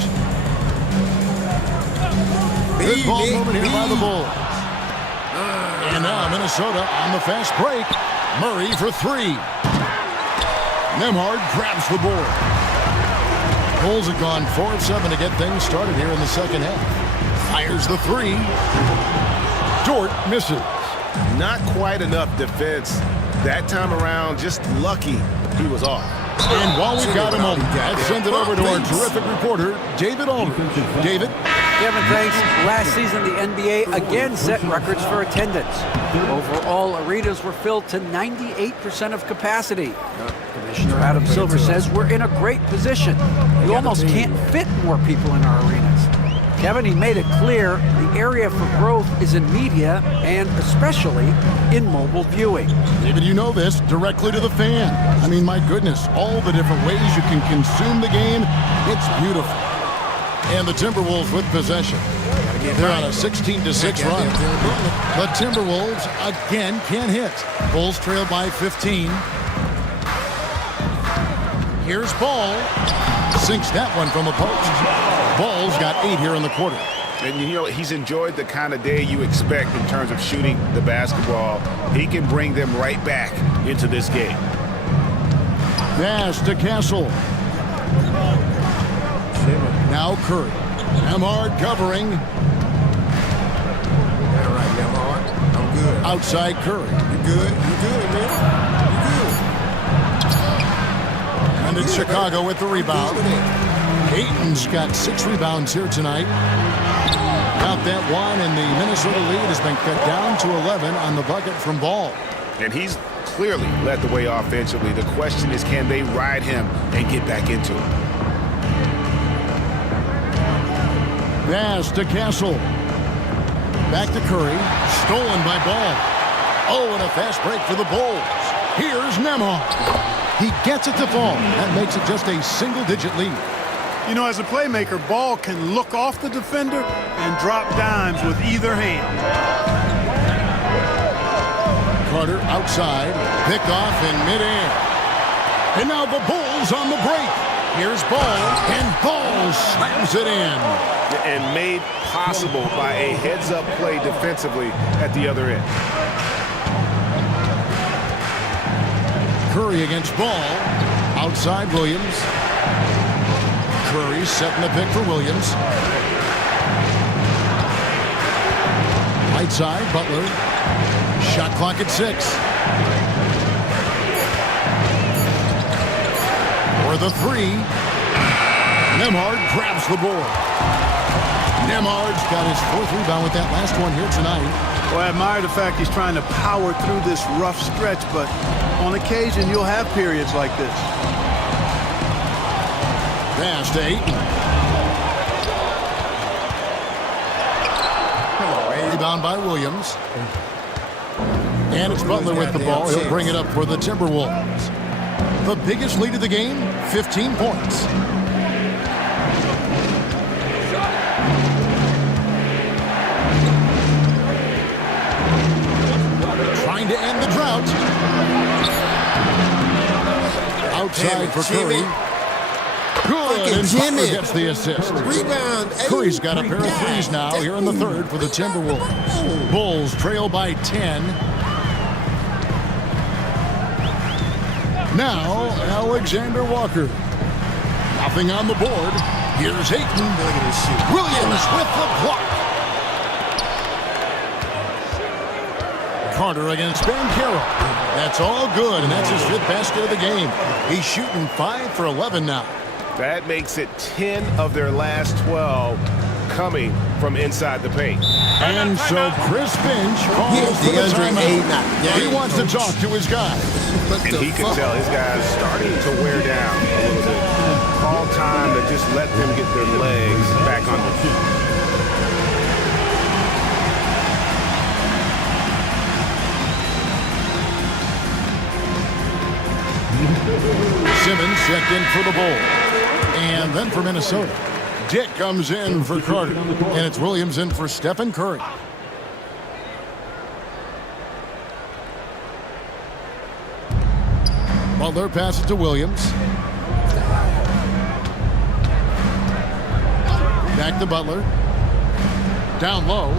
Good ball movement here by the Bulls. And now Minnesota on the fast break. Murray for 3. Nembhard grabs the board. Bulls have gone 4 of 7 to get things started here in the second half. Fires the 3. Dort misses. Not quite enough defense that time around. Just lucky he was off. And while we've got a moment, let's send it over to our terrific reporter, David Aldridge. David? Kevin, thanks. Last season, the NBA again set records for attendance. Overall, arenas were filled to 98% of capacity. Commissioner Adam Silver says we're in a great position. You almost can't fit more people in our arenas. Kevin, he made it clear the area for growth is in media and especially in mobile viewing. David, you know this, directly to the fan. I mean, my goodness, all the different ways you can consume the game, it's beautiful. And the Timberwolves with possession. They're on a 16-6 run. The Timberwolves again can't hit. Bulls trail by 15. Here's Ball. Sinks that one from the post. Ball's got 8 here in the quarter. And you know, he's enjoyed the kind of day you expect in terms of shooting the basketball. He can bring them right back into this game. Pass to Castle. Now Curry. Nembhard covering. All right, Nembhard. I'm good. Outside Curry. You good? You good, man? You good? And it's Chicago with the rebound. Ayton's got 6 rebounds here tonight. Count that one, and the Minnesota lead has been cut down to 11 on the bucket from Ball. And he's clearly led the way offensively. The question is, can they ride him and get back into it? Pass to Castle. Back to Curry. Stolen by Ball. Oh, and a fast break for the Bulls. Here's Nembhard. He gets it to fall. That makes it just a single-digit lead. You know, as a playmaker, Ball can look off the defender and drop dimes with either hand. Carter outside. Picked off in midair. And now the Bulls on the break. Here's Ball, and Ball slams it in. And made possible by a heads-up play defensively at the other end. Curry against Ball. Outside Williams. Curry setting the pick for Williams. Right side, Butler. Shot clock at 6. For the 3. Nembhard grabs the board. Nembhard's got his 4th rebound with that last one here tonight. Well, I admire the fact he's trying to power through this rough stretch, but on occasion you'll have periods like this. Pass to Ayton. Rebound by Williams. And it's Butler with the ball. He'll bring it up for the Timberwolves. The biggest lead of the game, 15 points. Trying to end the drought. Outside for Curry. Good, and Jimmy. Butler gets the assist. Rebound. Curry's got a pair of threes now here in the third for the Timberwolves. Bulls trail by 10. Now, Alexander Walker. Nothing on the board. Here's Ayton. Look at this shit. Williams with the block. Carter against Banchero. That's all good, and that's his 5th basket of the game. He's shooting 5 for 11 now. That makes it 10 of their last 12 coming from inside the paint. And so Chris Finch calls for the timeout. He wants to talk to his guys. And he can tell his guys starting to wear down a little bit. Call time to just let them get their legs back on their feet. Simmons checked in for the Bulls. And then for Minnesota, Dick comes in for Carter. And it's Williams in for Stephen Curry. Butler passes to Williams. Back to Butler. Down low.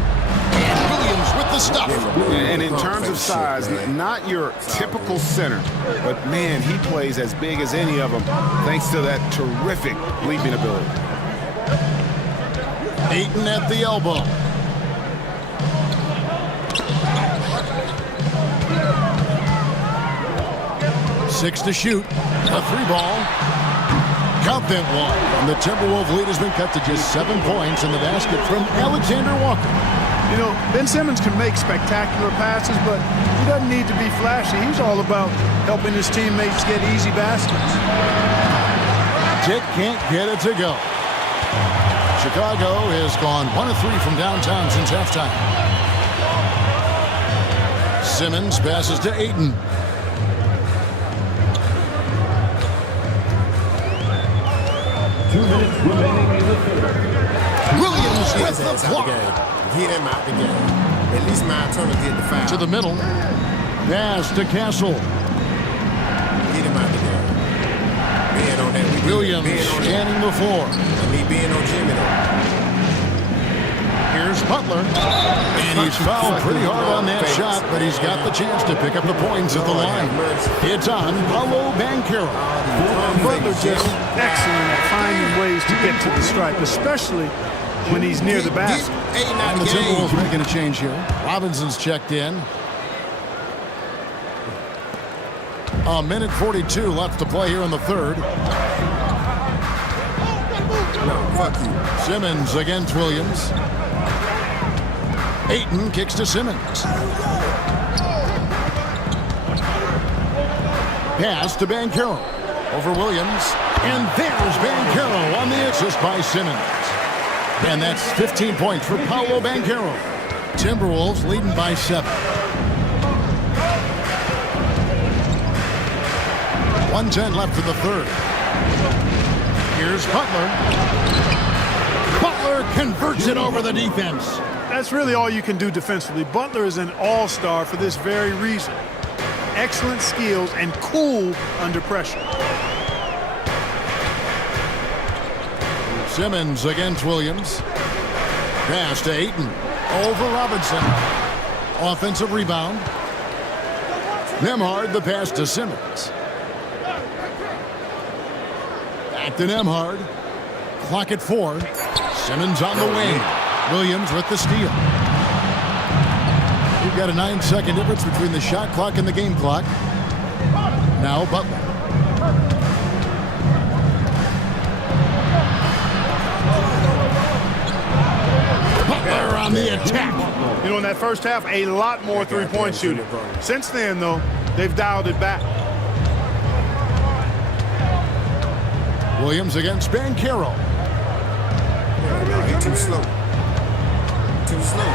And Williams with the stuff. And in terms of size, not your typical center, but man, he plays as big as any of them thanks to that terrific leaping ability. Ayton at the elbow. Six to shoot. A 3-ball. Count that one. And the Timberwolves lead has been cut to just 7 points in the basket from Alexander Walker. You know, Ben Simmons can make spectacular passes, but he doesn't need to be flashy. He's all about helping his teammates get easy baskets. Dick can't get it to go. Chicago has gone 1 of 3 from downtown since halftime. Simmons passes to Ayton. Williams with the block. Get him out the game. At least my turner get the foul. To the middle. Pass to Castle. Get him out the game. Being on that. Williams scanning the floor. And me being on Jimmy though. Here's Butler. And he's fouled pretty hard on that shot, but he's got the chance to pick up the points at the line. It's on Paolo Banchero. Butler just excellent at finding ways to get to the stripe, especially when he's near the basket. And the Timberwolves making a change here. Robinson's checked in. A minute 42 left to play here in the third. No, fuck you. Simmons against Williams. Ayton kicks to Simmons. Pass to Banchero. Over Williams. And there's Banchero on the assist by Simmons. And that's 15 points for Paolo Banchero. Timberwolves leading by 7. 1:10 left in the third. Here's Butler. Butler converts it over the defense. That's really all you can do defensively. Butler is an all-star for this very reason. Excellent skills and cool under pressure. Simmons against Williams. Pass to Ayton. Over Robinson. Offensive rebound. Nembhard the pass to Simmons. Back to Nembhard. Clock at 4. Simmons on the wing. Williams with the steal. We've got a 9-second difference between the shot clock and the game clock. Now Butler. Butler on the attack. You know, in that first half, a lot more three-point shooting. Since then, though, they've dialed it back. Williams against Banchero. Too slow. Too slow.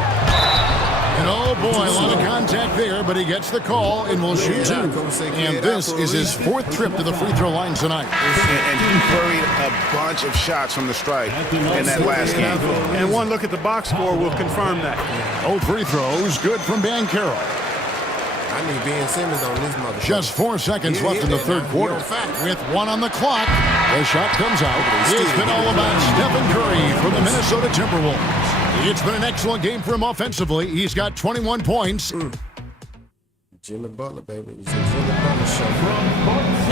And oh boy, a lot of contact there, but he gets the call and will shoot 2. And this is his 4th trip to the free throw line tonight. And he buried a bunch of shots from the stripe in that last game. And one look at the box score will confirm that. No free throws, good from Banchero. I need Ben Simmons on this motherfucker. Just 4 seconds left in the third quarter. With 1 on the clock, the shot comes out. It's been all about Stephen Curry for the Minnesota Timberwolves. It's been an excellent game for him offensively. He's got 21 points. Jimmy Butler, baby. It's a Jimmy Butler show.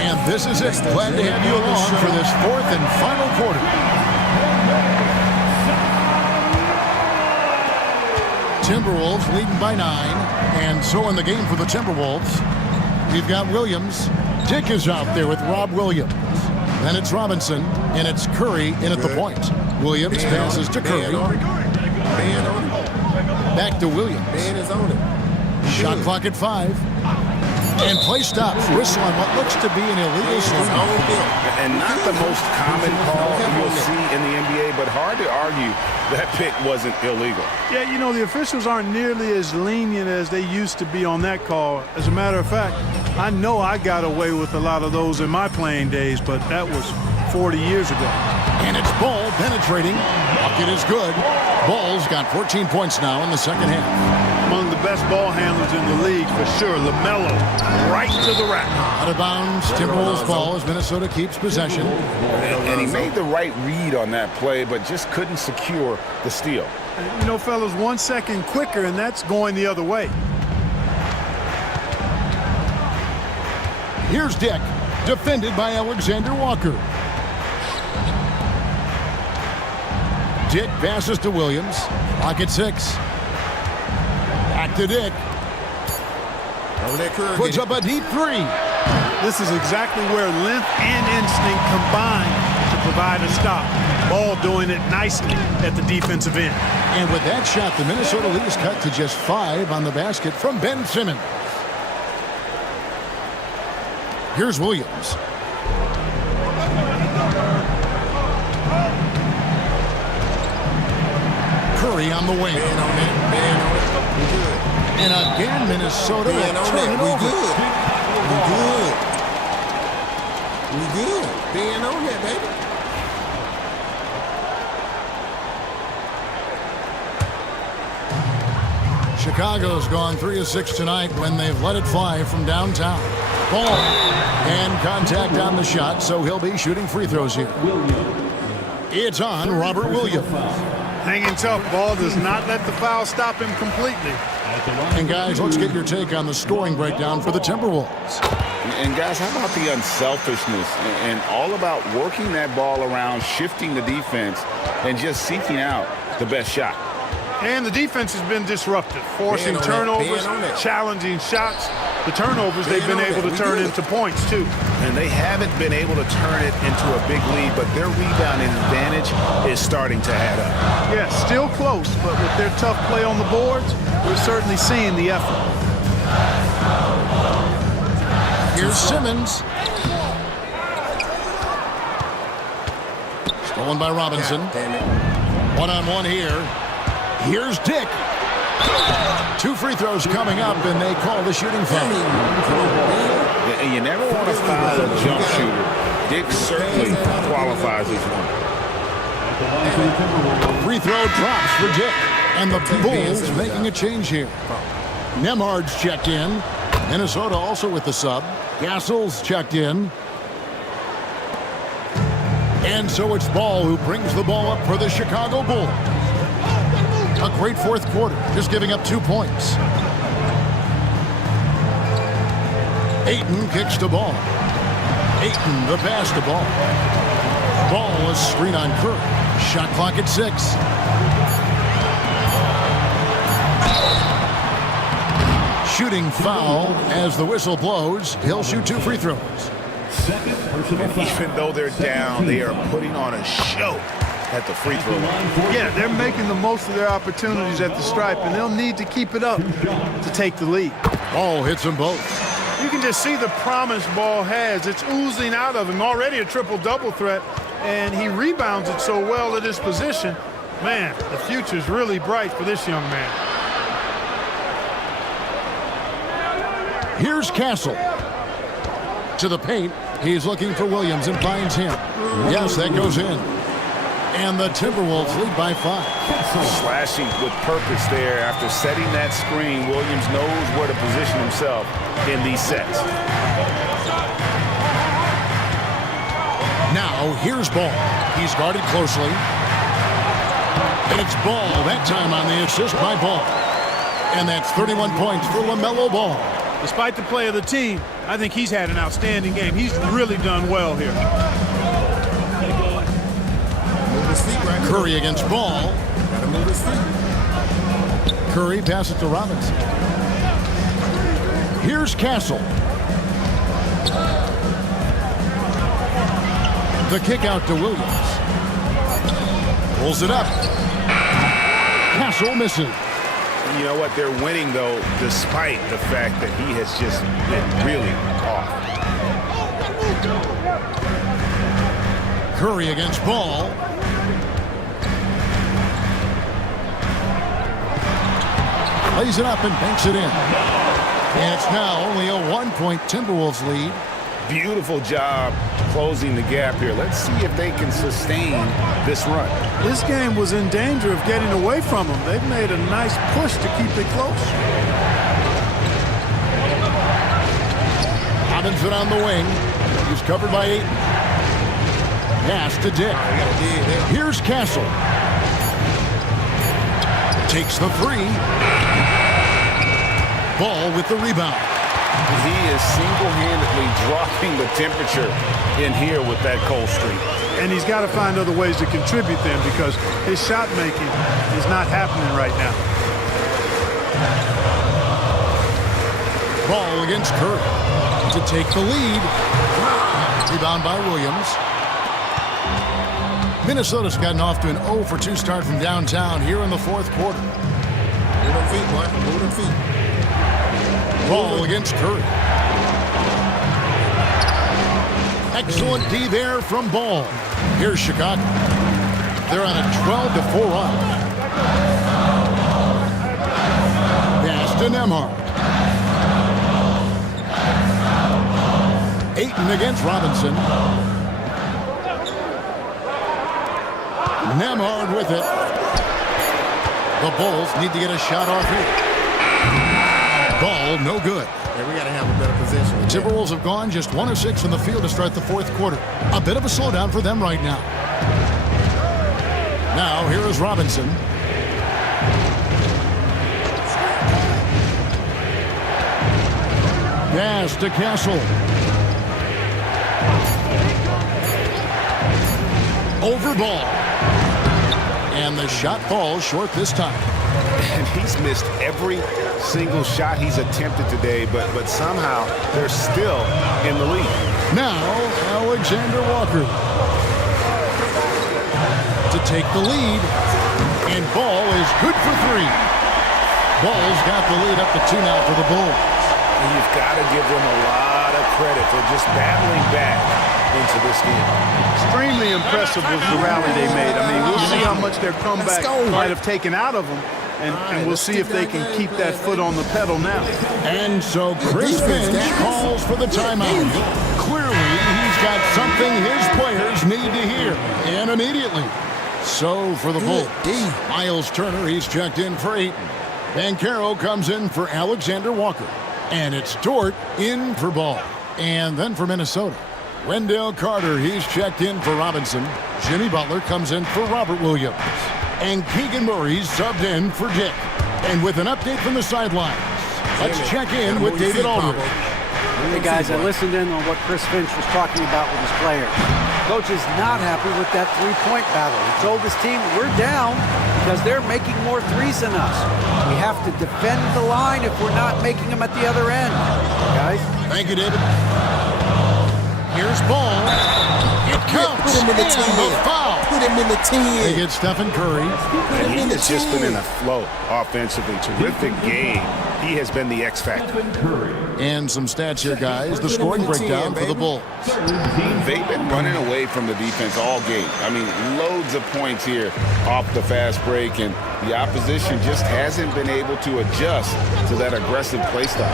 And this is it. Glad to have you along for this 4th and final quarter. Timberwolves leading by 9. And so in the game for the Timberwolves, we've got Williams. Dick is out there with Rob Williams. Then it's Robinson, and it's Curry in at the point. Williams passes to Curry. Back to Williams. Ben is on it. Shot clock at 5. And play stops. Whistle on what looks to be an illegal swing. And not the most common call you'll see in the NBA, but hard to argue that pick wasn't illegal. Yeah, you know, the officials aren't nearly as lenient as they used to be on that call. As a matter of fact, I know I got away with a lot of those in my playing days, but that was 40 years ago. And it's Ball penetrating. Bucket is good. Ball's got 14 points now in the second half. Among the best ball handlers in the league, for sure. LaMelo, right to the rack. Out of bounds, Timberwolves ball as Minnesota keeps possession. And he made the right read on that play, but just couldn't secure the steal. You know, fellas, 1 second quicker, and that's going the other way. Here's Dick, defended by Alexander Walker. Dick passes to Williams. Clock at 6. Back to Dick. Puts up a deep 3. This is exactly where length and instinct combine to provide a stop. Ball doing it nicely at the defensive end. And with that shot, the Minnesota lead is cut to just 5 on the basket from Ben Simmons. Here's Williams. Curry on the wing. And again, Minnesota will turn it over. We good. Ben on that, baby. Chicago's gone 3 of 6 tonight when they've let it fly from downtown. Ball. And contact on the shot, so he'll be shooting free throws here. It's on Robert Williams. Hanging tough. Ball does not let the foul stop him completely. And guys, let's get your take on the scoring breakdown for the Timberwolves. And guys, how about the unselfishness and all about working that ball around, shifting the defense, and just seeking out the best shot. And the defense has been disruptive, forcing turnovers, challenging shots. The turnovers they've been able to turn into points, too. And they haven't been able to turn it into a big lead, but their rebounding advantage is starting to add up. Yeah, still close, but with their tough play on the boards, we're certainly seeing the effort. Here's Simmons. Stolen by Robinson. One-on-one here. Here's Dick. 2 free throws coming up, and they call the shooting foul. And you never want to foul a jump shooter. Dick certainly qualifies as one. Free throw drops for Dick. And the Bulls making a change here. Nemhard's checked in. Minnesota also with the sub. Gassol's checked in. And so it's Ball who brings the ball up for the Chicago Bulls. A great fourth quarter, just giving up 2 points. Ayton kicks the ball. Ayton the pass to Ball. Ball is screen on Curry. Shot clock at 6. Shooting foul as the whistle blows. He'll shoot 2 free throws. And even though they're down, they are putting on a show at the free throw line. Yeah, they're making the most of their opportunities at the stripe, and they'll need to keep it up to take the lead. Ball hits them both. You can just see the promise Ball has. It's oozing out of him. Already a triple-double threat, and he rebounds it so well at his position. Man, the future's really bright for this young man. Here's Castle. To the paint. He's looking for Williams and finds him. Yes, that goes in. And the Timberwolves lead by 5. Slashing with purpose there. After setting that screen, Williams knows where to position himself in these sets. Now, here's Ball. He's guarded closely. And it's Ball, that time on the assist by Ball. And that's 31 points for LaMelo Ball. Despite the play of the team, I think he's had an outstanding game. He's really done well here. Curry against Ball. Curry passes to Robinson. Here's Castle. The kick out to Williams. Pulls it up. Castle misses. You know what? They're winning, though, despite the fact that he has just been really off. Curry against Ball. Lays it up and banks it in. And it's now only a 1-point Timberwolves lead. Beautiful job closing the gap here. Let's see if they can sustain this run. This game was in danger of getting away from them. They've made a nice push to keep it close. Robinson on the wing. He's covered by Ayton. Pass to Dick. Here's Castle. Takes the three. Ball with the rebound. He is single-handedly dropping the temperature in here with that cold streak. And he's got to find other ways to contribute then, because his shot making is not happening right now. Ball against Curry to take the lead. Rebound by Williams. Minnesota's gotten off to an 0-for-2 start from downtown here in the fourth quarter. Move them feet, boy. Move them feet. Ball against Curry. Excellent D there from Ball. Here's Chicago. They're on a 12-4 run. Pass to Nembhard. Ayton against Robinson. Nembhard with it. The Bulls need to get a shot off here. Ball, no good. Yeah, we got to have a better position. The Timberwolves have gone just 1 of 6 in the field to start the fourth quarter. A bit of a slowdown for them right now. Now, here is Robinson. Pass to Castle. Over Ball. And the shot falls short this time. And he's missed every single shot he's attempted today, but somehow they're still in the lead. Now, Alexander Walker to take the lead. And Ball is good for 3. Ball's got the lead up to 2 now for the Bulls. And you've got to give them a lot of credit for just battling back into this game. Extremely impressive was the rally they made. I mean, we'll see how much their comeback might have taken out of them. And we'll see if they can keep that foot on the pedal now. And so Chris Finch calls for the timeout. Clearly, he's got something his players need to hear, and immediately. So for the Bulls, Miles Turner, he's checked in for Ayton. Banchero comes in for Alexander Walker. And it's Dort in for Ball. And then for Minnesota, Wendell Carter, he's checked in for Robinson. Jimmy Butler comes in for Robert Williams. And Keegan Murray's subbed in for Dick. And with an update from the sidelines, let's check in with David Aldridge. Hey guys, I listened in on what Chris Finch was talking about with his players. Coach is not happy with that three-point battle. He told his team, we're down because they're making more threes than us. We have to defend the line if we're not making them at the other end. Guys? Thank you, David. Here's Ball. It counts. Put him in the 10. The foul. Put him in the 10. They get Stephen Curry. And he has just been in a flow offensively. Terrific game. He has been the X factor. And some stats here, guys. The scoring breakdown for the Bulls. They've been running away from the defense all game. I mean, loads of points here off the fast break, and the opposition just hasn't been able to adjust to that aggressive play style.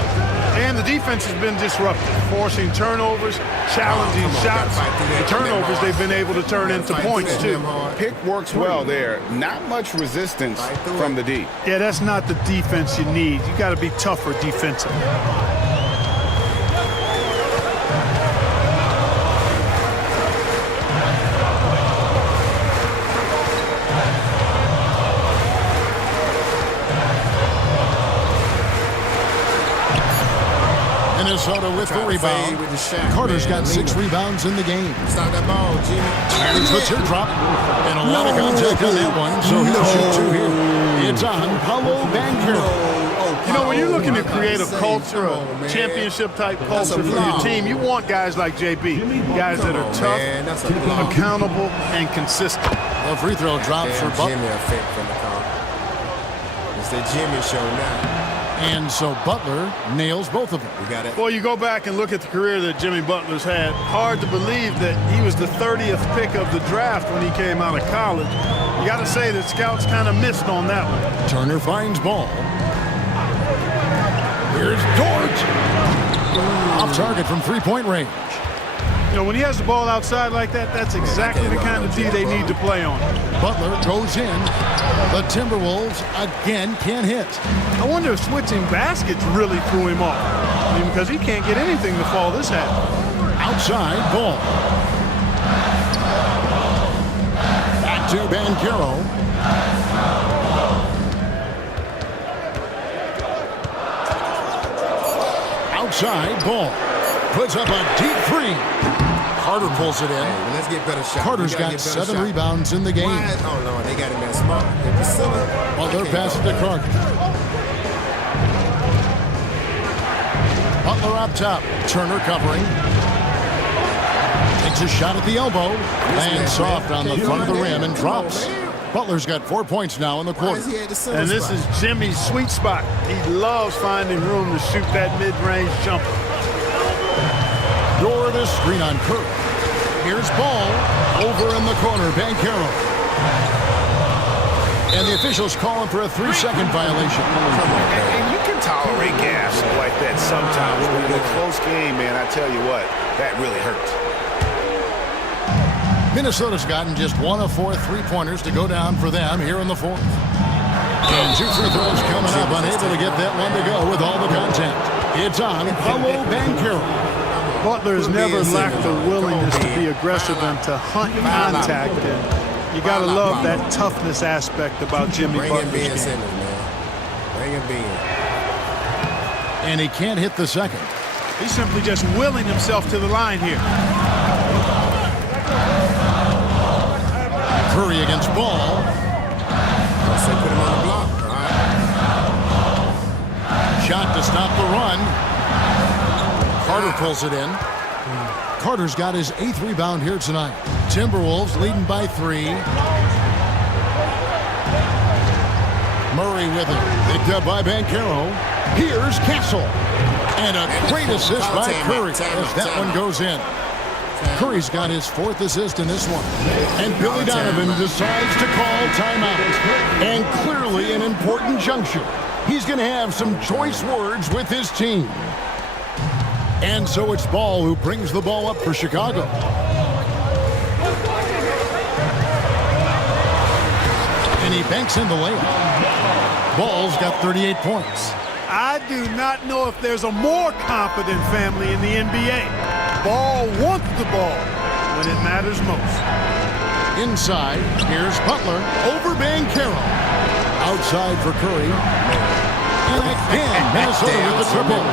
And the defense has been disruptive, forcing turnovers, challenging shots. The turnovers turnovers they've been able to turn into points, too. Pick works well there. Not much resistance from the D. Yeah, that's not the defense you need. You got to be tougher defensively. Minnesota with the rebound. Carter's got 6 rebounds in the game. Stop that ball, Jimmy. Here's the teardrop. And a lot of contact on that one, so he'll shoot 2 here. It's on Paolo Banchero. You know, when you're looking to create a culture, a championship-type culture for your team, you want guys like JB, guys that are tough, accountable, and consistent. The free throw drops for Butler. Jimmy effect from the car. It's the Jimmy show now. And so Butler nails both of them. We got it. Well, you go back and look at the career that Jimmy Butler's had. Hard to believe that he was the 30th pick of the draft when he came out of college. You got to say that scouts kind of missed on that one. Turner finds ball. Here's Dort. Off target from 3-point range. You know, when he has the ball outside like that, that's exactly the kind of D they need to play on. Butler goes in. The Timberwolves again can't hit. I wonder if switching baskets really threw him off. I mean, because he can't get anything to fall this half. Outside ball. Back to Banchero. Outside ball. Puts up a deep 3. Carter pulls it in. Hey, let's get better shots. Carter's got 7 rebounds in the game. Oh, no, they got him that small. Butler passes to Carter. Butler up top. Turner covering. Takes a shot at the elbow. Lands soft on the front of the rim and drops. Butler's got 4 points now in the quarter. And this is Jimmy's sweet spot. He loves finding room to shoot that mid-range jumper. Door the screen on Curry. Here's ball over in the corner. Banchero. And the officials call him for a 3-second violation. And you can tolerate gas like that sometimes. But in a close game, man, I tell you what, that really hurts. Minnesota's gotten just 1 of 4 3-pointers to go down for them here in the 4th. And 2 free throws coming up, unable to get that one to go with all the contact. It's on Paolo Banchero. Butler has never lacked the willingness to be aggressive and to hunt contact. And you got to love that toughness aspect about Jimmy Butler's game. Bring him in. And he can't hit the second. He's simply just willing himself to the line here. Curry against Ball. So put him on the block. All right. Shot to stop the run. Carter pulls it in. Carter's got his 8th rebound here tonight. Timberwolves leading by 3. Murray with it. Picked up by Banchero. Here's Castle. And a great assist by Curry as that one goes in. Curry's got his 4th assist in this one. And Billy Donovan decides to call timeout. And clearly an important juncture. He's going to have some choice words with his team. And so it's Ball who brings the ball up for Chicago. And he banks in the layup. Ball's got 38 points. I do not know if there's a more confident family in the NBA. Ball wants the ball when it matters most. Inside, here's Butler over Banchero. Outside for Curry. And again, Minnesota with the triple.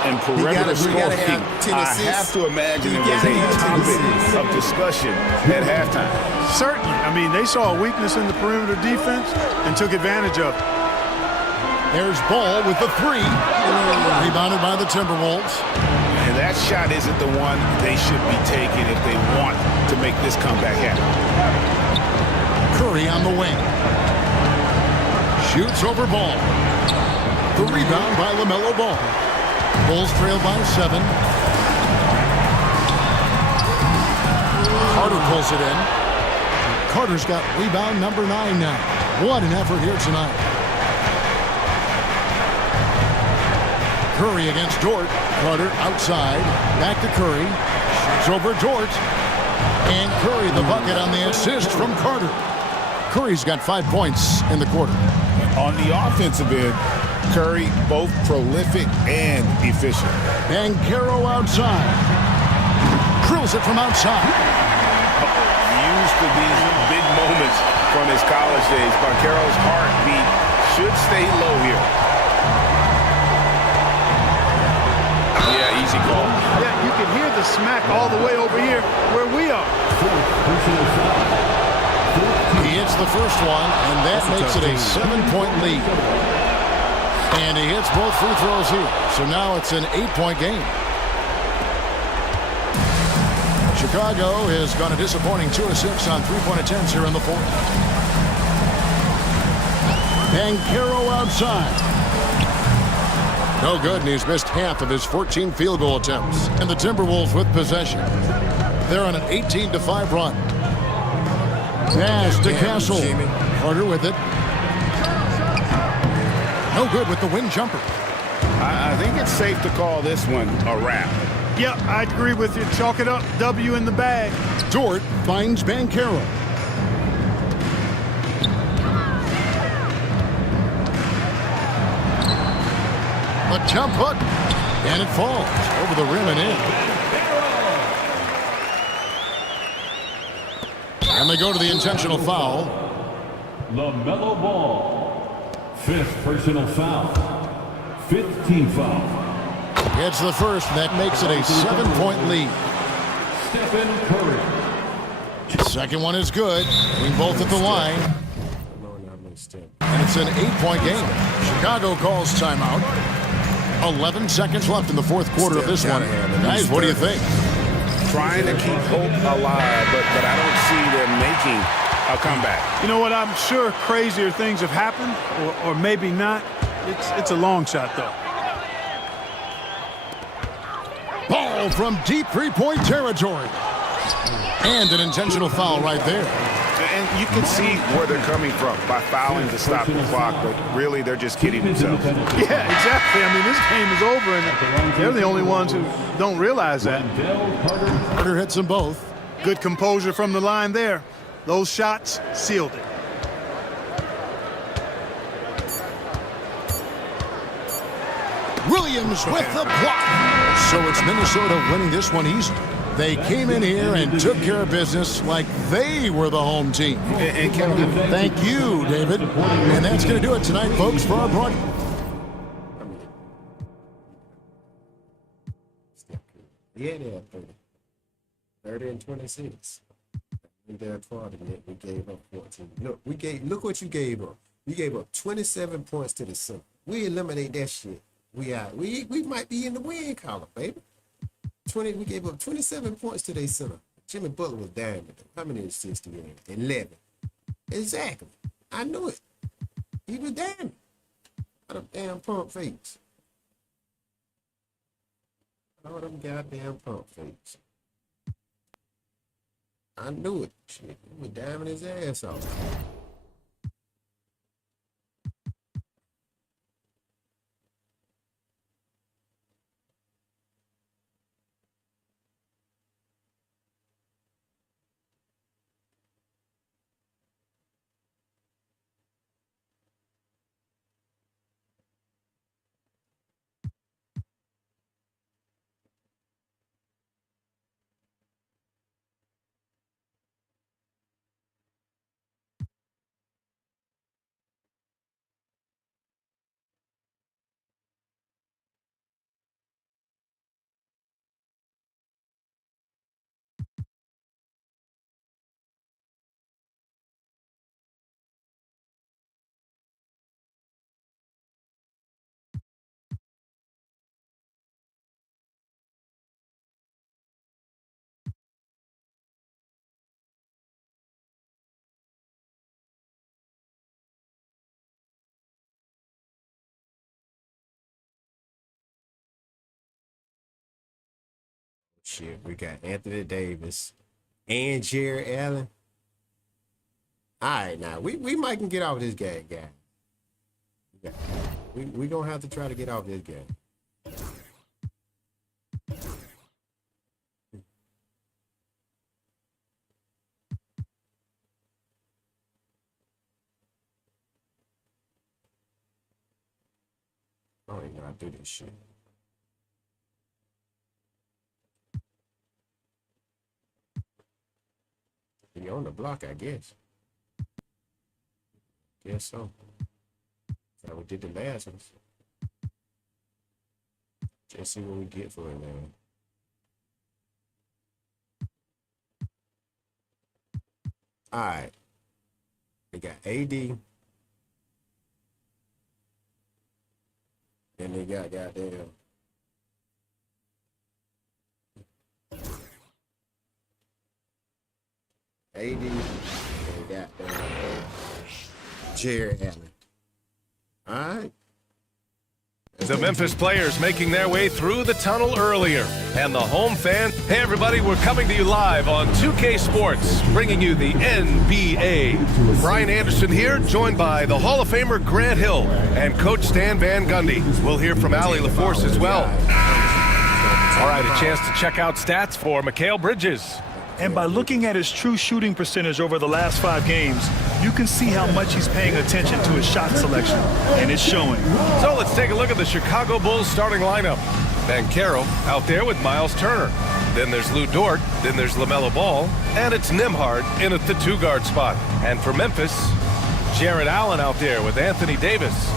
And perimeter scoring, I have to imagine it was a topic of discussion at halftime. Certainly. I mean, they saw a weakness in the perimeter defense and took advantage of it. There's Ball with the 3. Rebounded by the Timberwolves. And that shot isn't the one they should be taking if they want to make this comeback happen. Curry on the wing. Shoots over Ball. The rebound by LaMelo Ball. Bulls trail by 7. Carter pulls it in. Carter's got rebound number 9 now. What an effort here tonight. Curry against Dort. Carter outside. Back to Curry. Shoots over Dort. And Curry the bucket on the assist from Carter. Curry's got 5 points in the quarter. On the offensive end, Curry both prolific and efficient. Banchero outside. Drills it from outside. Used to these big moments from his college days. Banchero's heartbeat should stay low here. Yeah, easy call. Yeah, you can hear the smack all the way over here where we are. He hits the first one, and that makes it a 7-point lead. And he hits both free throws here. So now it's an 8-point game. Chicago has gone a disappointing 2 of 6 on three-point attempts here in the fourth. Banchero outside. No good, and he's missed half of his 14 field goal attempts. And the Timberwolves with possession. They're on an 18-5 run. Pass to Castle. Carter with it. No good with the wing jumper. I think it's safe to call this one a wrap. Yeah, I agree with you. Chalk it up. W in the bag. Dort finds Banchero. A jump hook. And it falls over the rim and in. And they go to the intentional foul. LaMelo Ball. 5th personal foul. 5th team foul. It's the first, and that makes it a 7-point lead. Stephen Curry. Second one is good. Being both at the line. And it's an 8-point game. Chicago calls timeout. 11 seconds left in the fourth quarter of this one. Guys, what do you think? Trying to keep hope alive, but I don't see them making a comeback. You know what? I'm sure crazier things have happened, or maybe not. It's a long shot, though. Ball from deep three-point territory. And an intentional foul right there. And you can see where they're coming from by fouling to stop the clock, but really they're just kidding themselves. Yeah, exactly. I mean, this game is over, and they're the only ones who don't realize that. Carter hits them both. Good composure from the line there. Those shots sealed it. Williams with the block. So it's Minnesota winning this one easy. They came in here and took care of business like they were the home team. And Kevin, thank you, David. And that's going to do it tonight, folks, for our broadcast. Yeah, they're 30 and 26. And they're part of it. We gave up 14. Look what you gave up. You gave up 27 points to the Sun. We eliminate that shit. We might be in the win column, baby. We gave up 27 points to their center. Jimmy Butler was diamond. How many assists did he have? 11. Exactly. I knew it. He was diamond. Out of damn pump fakes. All them goddamn pump fakes. I knew it. Shit, he was diamond his ass off. Shit, we got Anthony Davis and Jerry Allen. All right, now we might can get off this guy. Yeah. We gonna have to try to get off this guy. I don't even know how to do this shit. He on the block, I guess. Guess so. That's how we did the last ones. Just see what we get for it, man. All right. We got AD. And they got goddamn. AD. And they got Jared Allen. All right. The Memphis players making their way through the tunnel earlier. And the home fan. Hey, everybody, we're coming to you live on 2K Sports, bringing you the NBA. Brian Anderson here, joined by the Hall of Famer Grant Hill and Coach Stan Van Gundy. We'll hear from Allie LaForce as well. All right, a chance to check out stats for Mikal Bridges. And by looking at his true shooting percentage over the last 5 games, you can see how much he's paying attention to his shot selection, and it's showing. So let's take a look at the Chicago Bulls starting lineup. Banchero out there with Miles Turner. Then there's Lou Dort. Then there's LaMelo Ball. And it's Nembhard in at the 2-guard spot. And for Memphis, Jared Allen out there with Anthony Davis.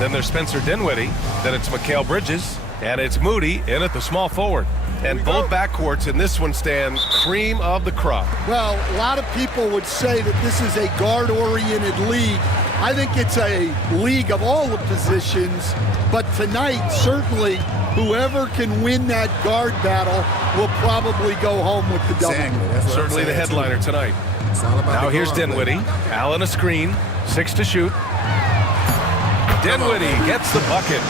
Then there's Spencer Dinwiddie. Then it's Mikal Bridges. And it's Moody in at the small forward. And both backcourts in this one stand cream of the crop. Well, a lot of people would say that this is a guard-oriented league. I think it's a league of all the positions, but tonight, certainly, whoever can win that guard battle will probably go home with the W. Exactly. Certainly the headliner tonight. Now here's Dinwiddie. Allen a screen. 6 to shoot. Dinwiddie gets the bucket.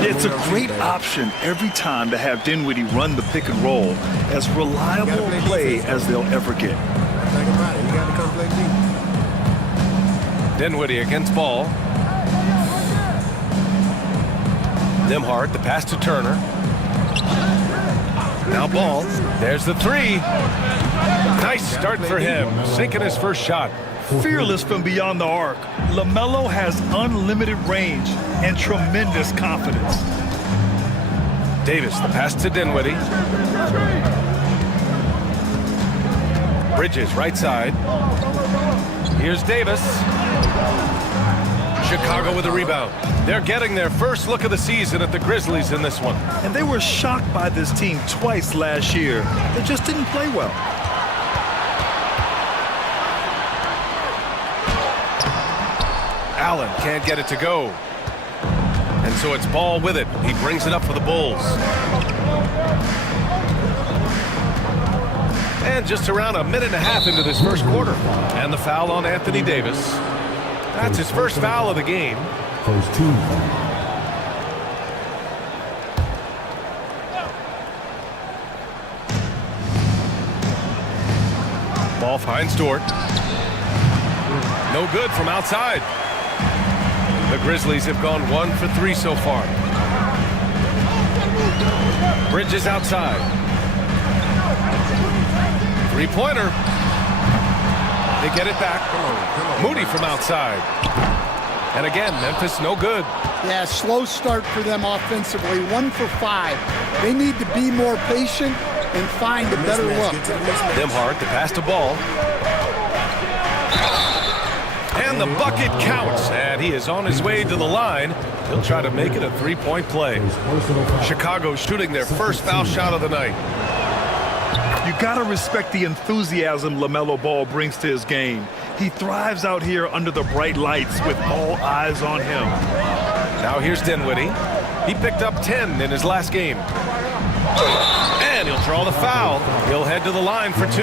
It's a great option every time to have Dinwiddie run the pick and roll. As reliable a play as they'll ever get. Think about it. You got to come play deep. Dinwiddie against Ball. Nembhard, the pass to Turner. Now Ball. There's the 3. Nice start for him. Sinking his first shot. Fearless from beyond the arc, LaMelo has unlimited range and tremendous confidence. Davis, the pass to Dinwiddie. Bridges, right side. Here's Davis. Chicago with a rebound. They're getting their first look of the season at the Grizzlies in this one. And they were shocked by this team twice last year. They just didn't play well. Allen can't get it to go. And so it's Ball with it. He brings it up for the Bulls. And just around a minute and a half into this first quarter. And the foul on Anthony Davis. That's his first foul of the game. First team. Ball finds Dort. No good from outside. The Grizzlies have gone 1 for 3 so far. Bridges outside. 3-pointer. They get it back. Moody from outside. And again, Memphis no good. Yeah, slow start for them offensively. 1 for 5. They need to be more patient and find a better look. Nembhard, the pass to Ball. And the bucket counts, and he is on his way to the line. He'll try to make it a 3-point play. Chicago shooting their first foul shot of the night. You gotta respect the enthusiasm LaMelo Ball brings to his game. He thrives out here under the bright lights with all eyes on him. Now here's Dinwiddie. He picked up 10 in his last game. And he'll draw the foul. He'll head to the line for 2.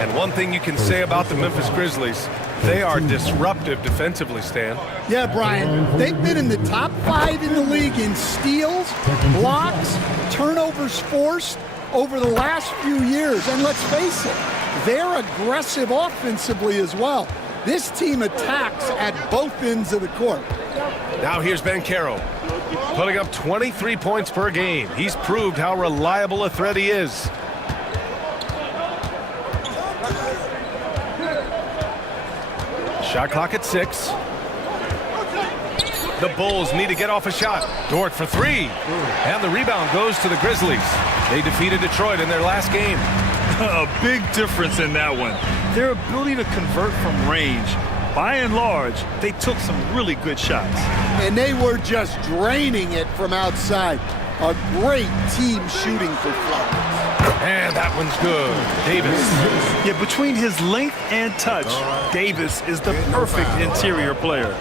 And one thing you can say about the Memphis Grizzlies, they are disruptive defensively, Stan. Yeah, Brian, they've been in the top 5 in the league in steals, blocks, turnovers forced over the last few years. And let's face it, they're aggressive offensively as well. This team attacks at both ends of the court. Now here's Banchero, putting up 23 points per game. He's proved how reliable a threat he is. Shot clock at 6. The Bulls need to get off a shot. Dort for three. And the rebound goes to the Grizzlies. They defeated Detroit in their last game. A big difference in that one. Their ability to convert from range. By and large, they took some really good shots. And they were just draining it from outside. A great team shooting performance. And that one's good. Davis. Yeah, between his length and touch, Davis is the perfect interior player.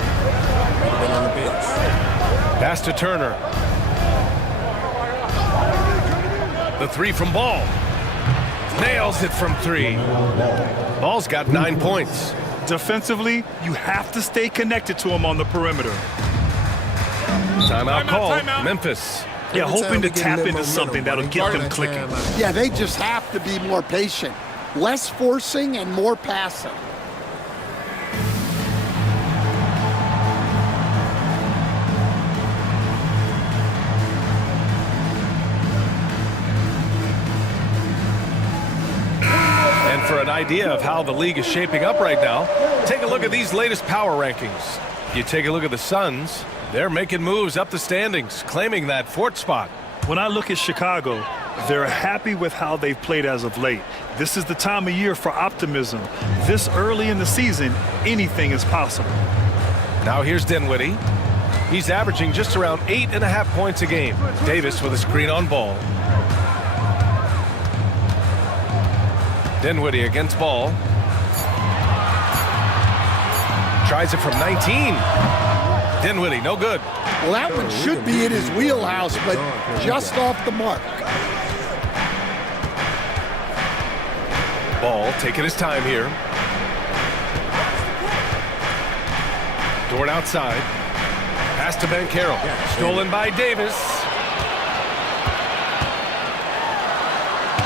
Pass to Turner. The three from Ball. Nails it from three. Ball's got 9 points. Defensively, you have to stay connected to him on the perimeter. Timeout call. Memphis. Yeah, hoping to tap into something that'll get them clicking. Yeah, they just have to be more patient. Less forcing and more passing. And for an idea of how the league is shaping up right now, take a look at these latest power rankings. You take a look at the Suns. They're making moves up the standings, claiming that fourth spot. When I look at Chicago, they're happy with how they've played as of late. This is the time of year for optimism. This early in the season, anything is possible. Now here's Dinwiddie. He's averaging just around 8.5 points a game. Davis with a screen on Ball. Dinwiddie against Ball. Tries it from 19. Dinwiddie, no good. Well, that one should be in his wheelhouse, but just off the mark. Ball taking his time here. Dort outside. Pass to Banchero. Stolen by Davis.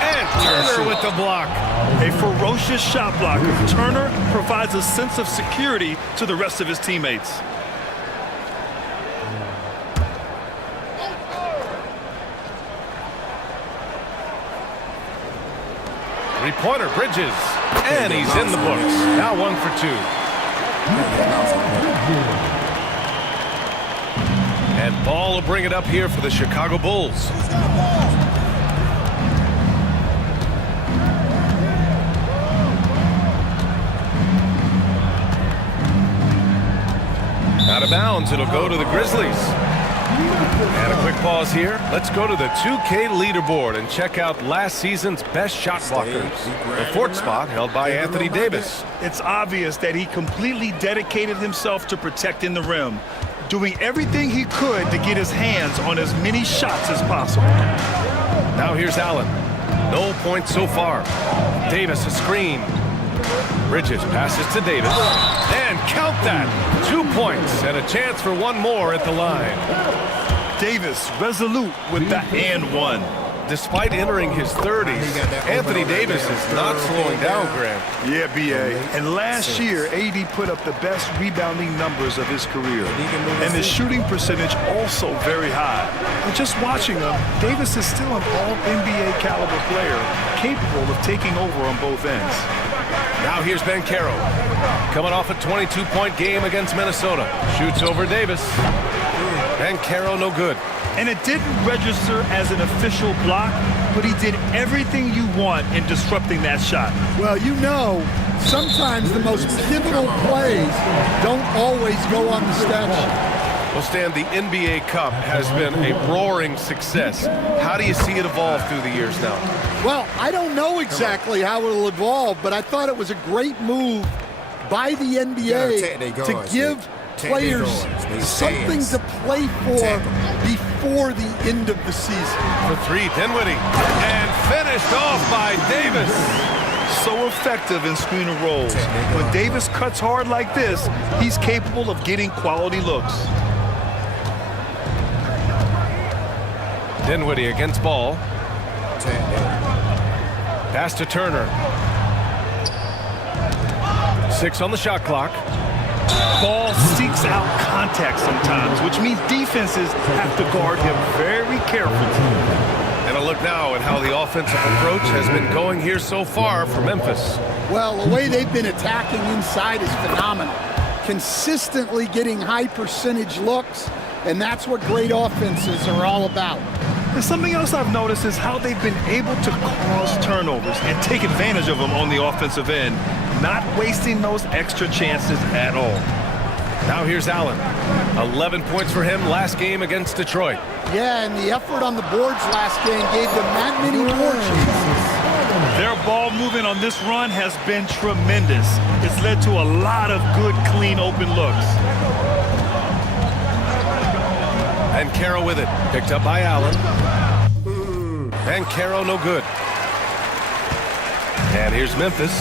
And Turner with the block. A ferocious shot blocker. Turner provides a sense of security to the rest of his teammates. Three-pointer, Bridges. And he's in the books. Now 1 for 2. And Ball will bring it up here for the Chicago Bulls. Out of bounds, it'll go to the Grizzlies. And a quick pause here. Let's go to the 2K leaderboard and check out last season's best shot blockers. The fourth spot held by Anthony Davis. It's obvious that he completely dedicated himself to protecting the rim, doing everything he could to get his hands on as many shots as possible. Now here's Allen. No points so far. Davis a screen. Bridges passes to Davis. And count that. 2 points and a chance for one more at the line. Davis resolute with the and one. Despite entering his 30s, Anthony Davis is not slowing down, Grant. Yeah, B.A. And last year, AD put up the best rebounding numbers of his career. And his shooting percentage also very high. And just watching him, Davis is still an all-NBA caliber player, capable of taking over on both ends. Now here's Banchero. Coming off a 22-point game against Minnesota. Shoots over Davis. Banchero no good. And it didn't register as an official block, but he did everything you want in disrupting that shot. Well, you know, sometimes the most pivotal plays don't always go on the stat sheet. Well, Stan, the NBA Cup has been a roaring success. How do you see it evolve through the years now? Well, I don't know exactly how it'll evolve, but I thought it was a great move by the NBA to give players something to play for before the end of the season. For three, Dinwiddie. And finished off by Davis. So effective in screen and rolls. When Davis cuts hard like this, he's capable of getting quality looks. Dinwiddie against Ball. Pass to Turner. 6 on the shot clock. Ball seeks out contact sometimes, which means defenses have to guard him very carefully. And a look now at how the offensive approach has been going here so far for Memphis. Well, the way they've been attacking inside is phenomenal. consistently getting high percentage looks, and that's what great offenses are all about. And something else I've noticed is how they've been able to cause turnovers and take advantage of them on the offensive end, not wasting those extra chances at all. Now here's Allen. 11 points for him last game against Detroit. Yeah, and the effort on the boards last game gave them that many more chances. Their ball movement on this run has been tremendous. It's led to a lot of good, clean, open looks. And Carroll with it. Picked up by Allen. And Carroll no good. And here's Memphis.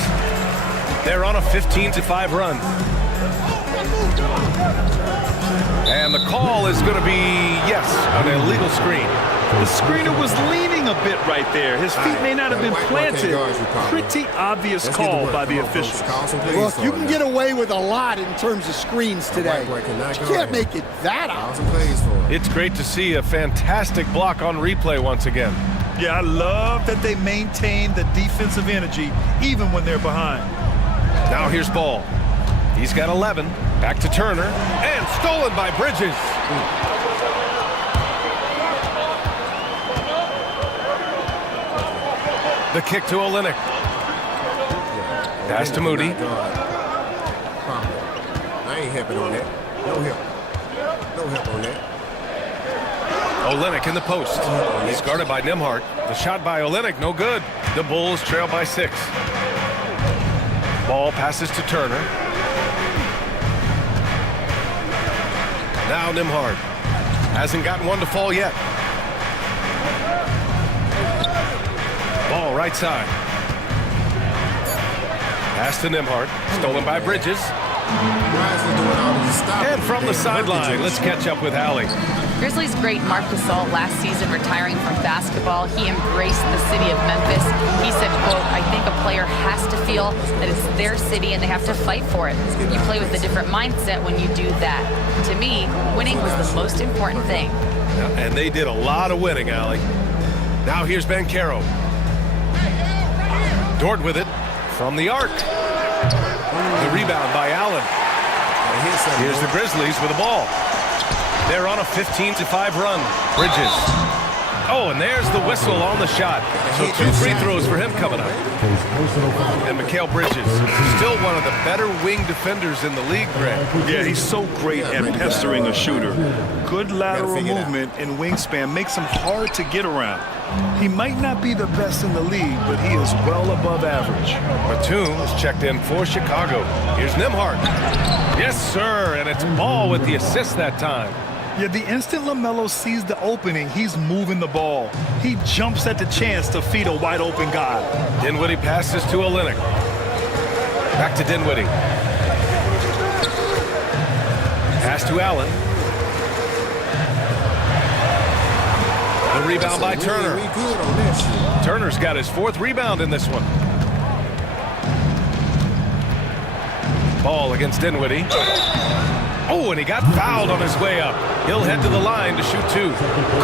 They're on a 15-5 run. And the call is going to be, yes, an illegal screen. The screener was leaning a bit right there. His feet may not have been planted. Pretty obvious call by the officials. Look, you can get away with a lot in terms of screens today. You can't make it that obvious. It's great to see a fantastic block on replay once again. Yeah, I love that they maintain the defensive energy even when they're behind. Now here's Ball. He's got 11. Back to Turner. And stolen by Bridges. The kick to Olynyk. Pass to Moody. I ain't helping on that. No help. No help on that. Olynyk in the post. He's guarded by Nembhard. The shot by Olynyk, no good. The Bulls trail by 6. Ball passes to Turner. Now Nembhard. Hasn't gotten one to fall yet. Ball right side. Pass to Nembhard. Stolen by Bridges. And from the sideline, let's catch up with Allie. Grizzlies great Marc Gasol last season retiring from basketball. He embraced the city of Memphis. He said, quote, I think a player has to feel that it's their city and they have to fight for it. You play with a different mindset when you do that. To me, winning was the most important thing. And they did a lot of winning, Allie. Now here's Banchero. Dort with it from the arc. The rebound by Allen. Here's the Grizzlies with the ball. They're on a 15-5 run. Bridges. Oh, and there's the whistle on the shot. So 2 free throws for him coming up. And Mikal Bridges, still one of the better wing defenders in the league, Greg. Yeah, he's so great at pestering a shooter. Good lateral movement and wingspan makes him hard to get around. He might not be the best in the league, but he is well above average. Batum is checked in for Chicago. Here's Nembhard. Yes, sir, and it's Ball with the assist that time. Yeah, the instant LaMelo sees the opening, he's moving the ball. He jumps at the chance to feed a wide-open guy. Dinwiddie passes to Olynyk. Back to Dinwiddie. Pass to Allen. The rebound by Turner. Turner's got his 4th rebound in this one. Ball against Dinwiddie. Oh, and he got fouled on his way up. He'll head to the line to shoot 2.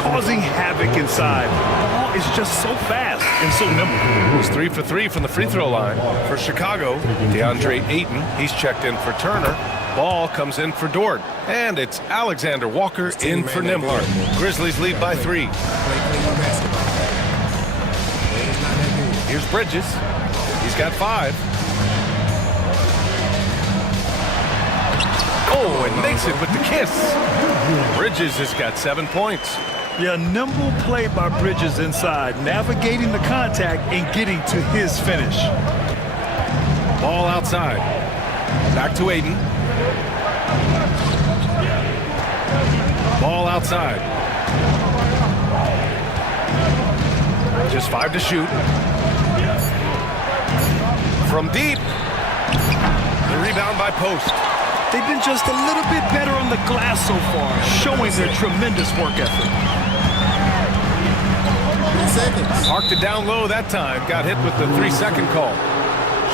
Causing havoc inside. The ball is just so fast and so nimble. He's 3 for 3 from the free throw line. For Chicago, DeAndre Ayton. He's checked in for Turner. Ball comes in for Dort. And it's Alexander Walker in for Nembhard. Grizzlies lead by 3. Here's Bridges. He's got 5. Oh, and makes it with the kiss. Bridges has got 7 points. Yeah, nimble play by Bridges inside, navigating the contact and getting to his finish. Ball outside. Back to Ayton. Ball outside. Just 5 to shoot. From deep. The rebound by Post. They've been just a little bit better on the glass so far, showing their tremendous work ethic. Parked it down low that time. Got hit with the 3-second call.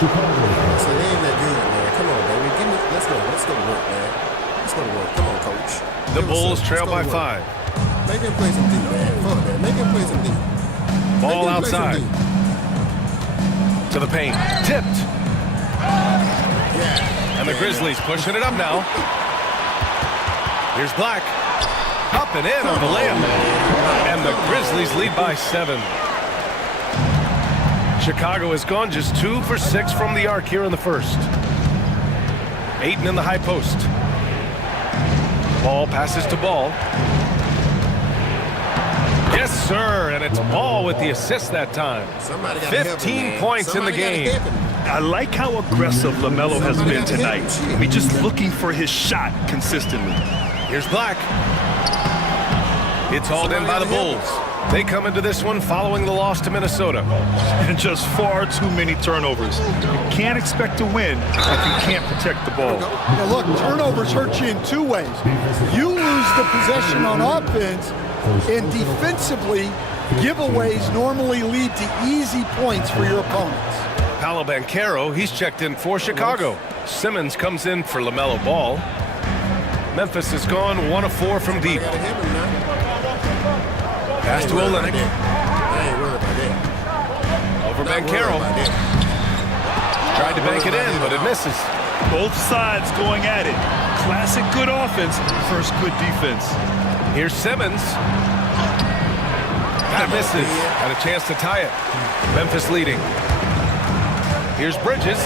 So they ain't that good, man. Come on, baby. Let's go. Let's go to work, man. Let's go to work. Come on, coach. The Bulls trail by 5. Make him play some D, man. Fuck that. Make him play some D. Ball outside. To the paint. Tipped. And the Grizzlies pushing it up now. Here's Black. Up and in on the layup. And the Grizzlies lead by 7. Chicago has gone just 2 for 6 from the arc here in the first. Ayton in the high post. Ball passes to Ball. Yes, sir, and it's Ball with the assist that time. 15 points in the game. I like how aggressive LaMelo has been tonight. I mean, just looking for his shot consistently. Here's Black. It's hauled in by the Bulls. They come into this one following the loss to Minnesota. And just far too many turnovers. You can't expect to win if you can't protect the ball. Now look, turnovers hurt you in 2 ways. You lose the possession on offense, and defensively, giveaways normally lead to easy points for your opponents. Paolo Banchero, he's checked in for Chicago. Simmons comes in for LaMelo Ball. Memphis has gone 1 of 4 from deep. Pass to Olynyk. Over Banchero. Tried to bank it in, but it misses. Both sides going at it. Classic good offense versus good defense. Here's Simmons. That misses. Had a chance to tie it. Memphis leading. Here's Bridges.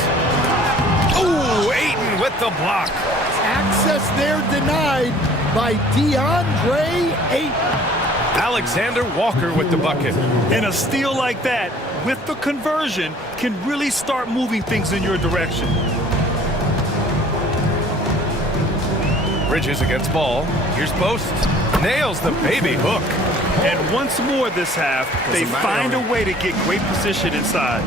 Ooh, Ayton with the block. Access there denied by DeAndre Ayton. Alexander Walker with the bucket. And a steal like that, with the conversion, can really start moving things in your direction. Bridges against Ball. Here's Post. Nails the baby hook. And once more this half, they find a way to get great position inside.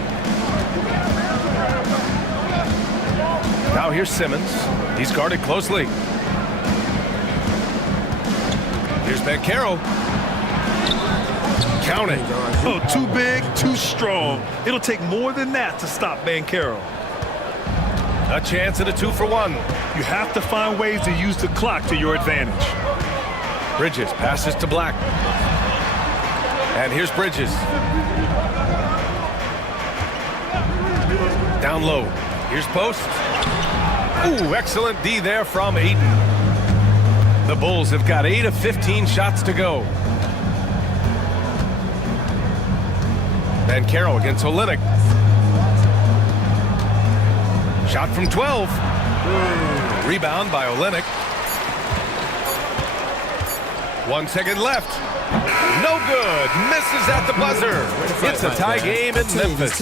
Now here's Simmons. He's guarded closely. Here's Banchero. Count it. Oh, too big, too strong. It'll take more than that to stop Banchero. A chance at a 2-for-1. You have to find ways to use the clock to your advantage. Bridges passes to Black. And here's Bridges. Down low. Here's Post. Ooh, excellent D there from Ayton. The Bulls have got 8 of 15 shots to go. Banchero against Olynyk. Shot from 12. Rebound by Olynyk. 1 second left. No good. Misses at the buzzer. It's a tie game in Memphis.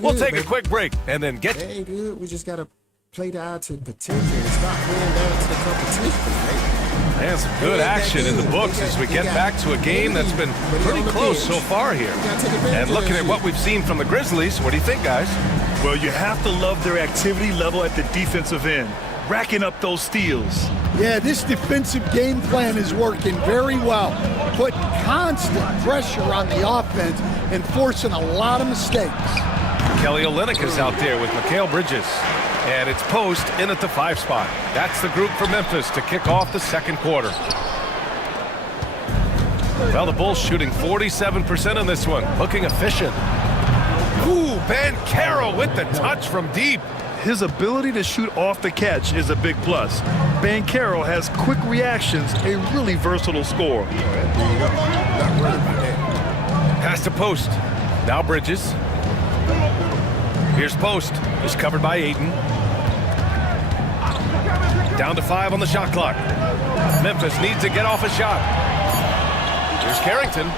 We'll take a quick break and then get... They ain't good. We just got to play to our potential and stop playing down to the competition, right? And some good action in the books as we get back to a game that's been pretty close so far here. And looking at what we've seen from the Grizzlies, what do you think, guys? Well, you have to love their activity level at the defensive end, racking up those steals. Yeah, this defensive game plan is working very well. Putting constant pressure on the offense and forcing a lot of mistakes. Kelly Olynyk is out there with Mikal Bridges. And it's Post in at the 5 spot. That's the group for Memphis to kick off the second quarter. Well, the Bulls shooting 47% in this one, looking efficient. Ooh, Banchero with the touch from deep. His ability to shoot off the catch is a big plus. Banchero has quick reactions, a really versatile scorer. Pass to Post. Now Bridges. Here's Post. He's covered by Ayton. Down to 5 on the shot clock. Memphis needs to get off a shot. Here's Carrington.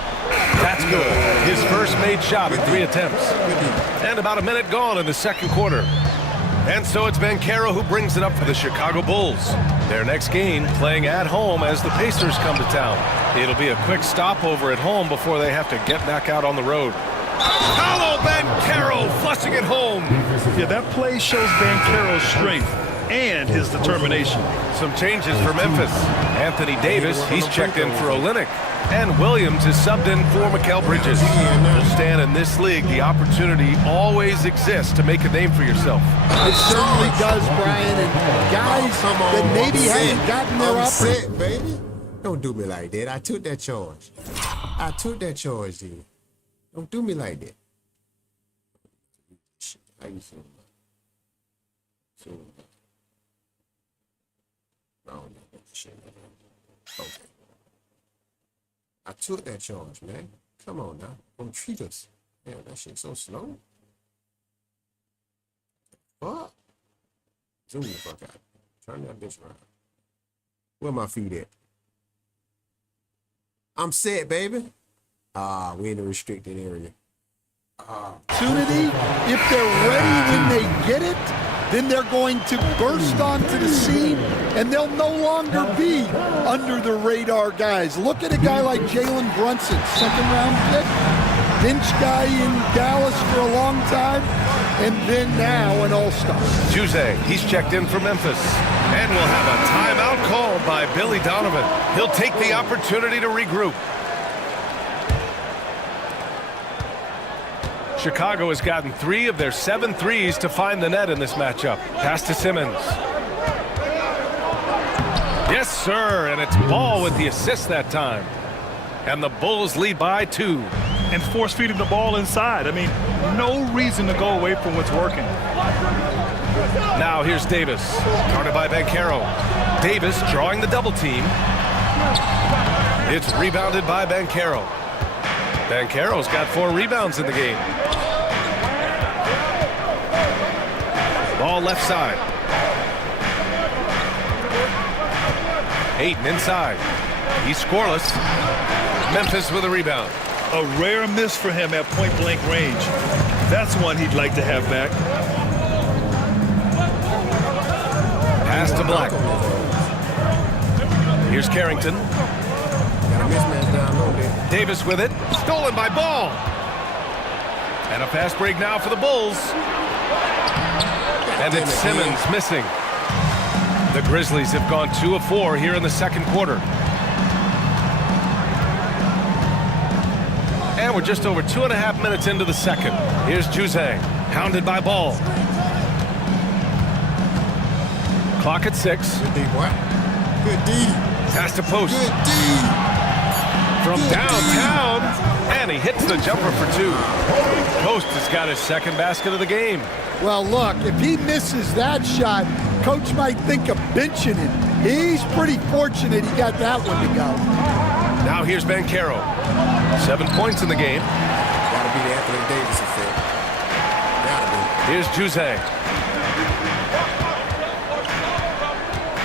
That's good. His first made shot in 3 attempts. And about a minute gone in the second quarter. And so it's Banchero who brings it up for the Chicago Bulls. Their next game playing at home as the Pacers come to town. It'll be a quick stopover at home before they have to get back out on the road. Paolo Banchero flushing it home. Yeah, that play shows Banchero's strength and his determination. Some changes for Memphis. Anthony Davis, he's checked in for Olynyk. And Williams is subbed in for Mikal Bridges. Well, Stan, in this league, the opportunity always exists to make a name for yourself. It certainly does, Brian. And guys that maybe haven't gotten their opportunity. Baby. Don't do me like that. I took that charge. Dude. Don't do me like that. How you feeling? So, I don't know what shit. Okay. I took that charge, man. Come on now. Don't treat us. Man, that shit so slow. Fuck. Zoom the fuck out. Turn that bitch around. Where my feet at? I'm set, baby. We in the restricted area. Opportunity. If they're ready when they get it, then they're going to burst onto the scene, and they'll no longer be under the radar guys. Look at a guy like Jalen Brunson, second-round pick, bench guy in Dallas for a long time, and then now an all-star. Juzang, he's checked in for Memphis. And we'll have a timeout called by Billy Donovan. He'll take the opportunity to regroup. Chicago has gotten 3 of their 7 threes to find the net in this matchup. Pass to Simmons. Yes, sir, and it's Ball with the assist that time. And the Bulls lead by 2. And force feeding the ball inside. I mean, no reason to go away from what's working. Now here's Davis, guarded by Banchero. Davis drawing the double team. It's rebounded by Banchero. Banchero's got 4 rebounds in the game. Ball left side. Ayton inside. He's scoreless. Memphis with a rebound. A rare miss for him at point-blank range. That's one he'd like to have back. Pass to Black. Here's Carrington. Davis with it. Stolen by Ball. And a fast break now for the Bulls. And it's Simmons missing. The Grizzlies have gone 2 of 4 here in the second quarter. And we're just over 2.5 minutes into the second. Here's Juzang, hounded by Ball. Clock at 6. Good D, boy. Good D. Pass to post. Good D. From downtown, and he hits the jumper for 2. Post has got his second basket of the game. Well, look, if he misses that shot, coach might think of benching him. He's pretty fortunate he got that one to go. Now here's Banchero. 7 points in the game. Gotta be the Anthony Davis effect. Gotta be. Here's Juzang.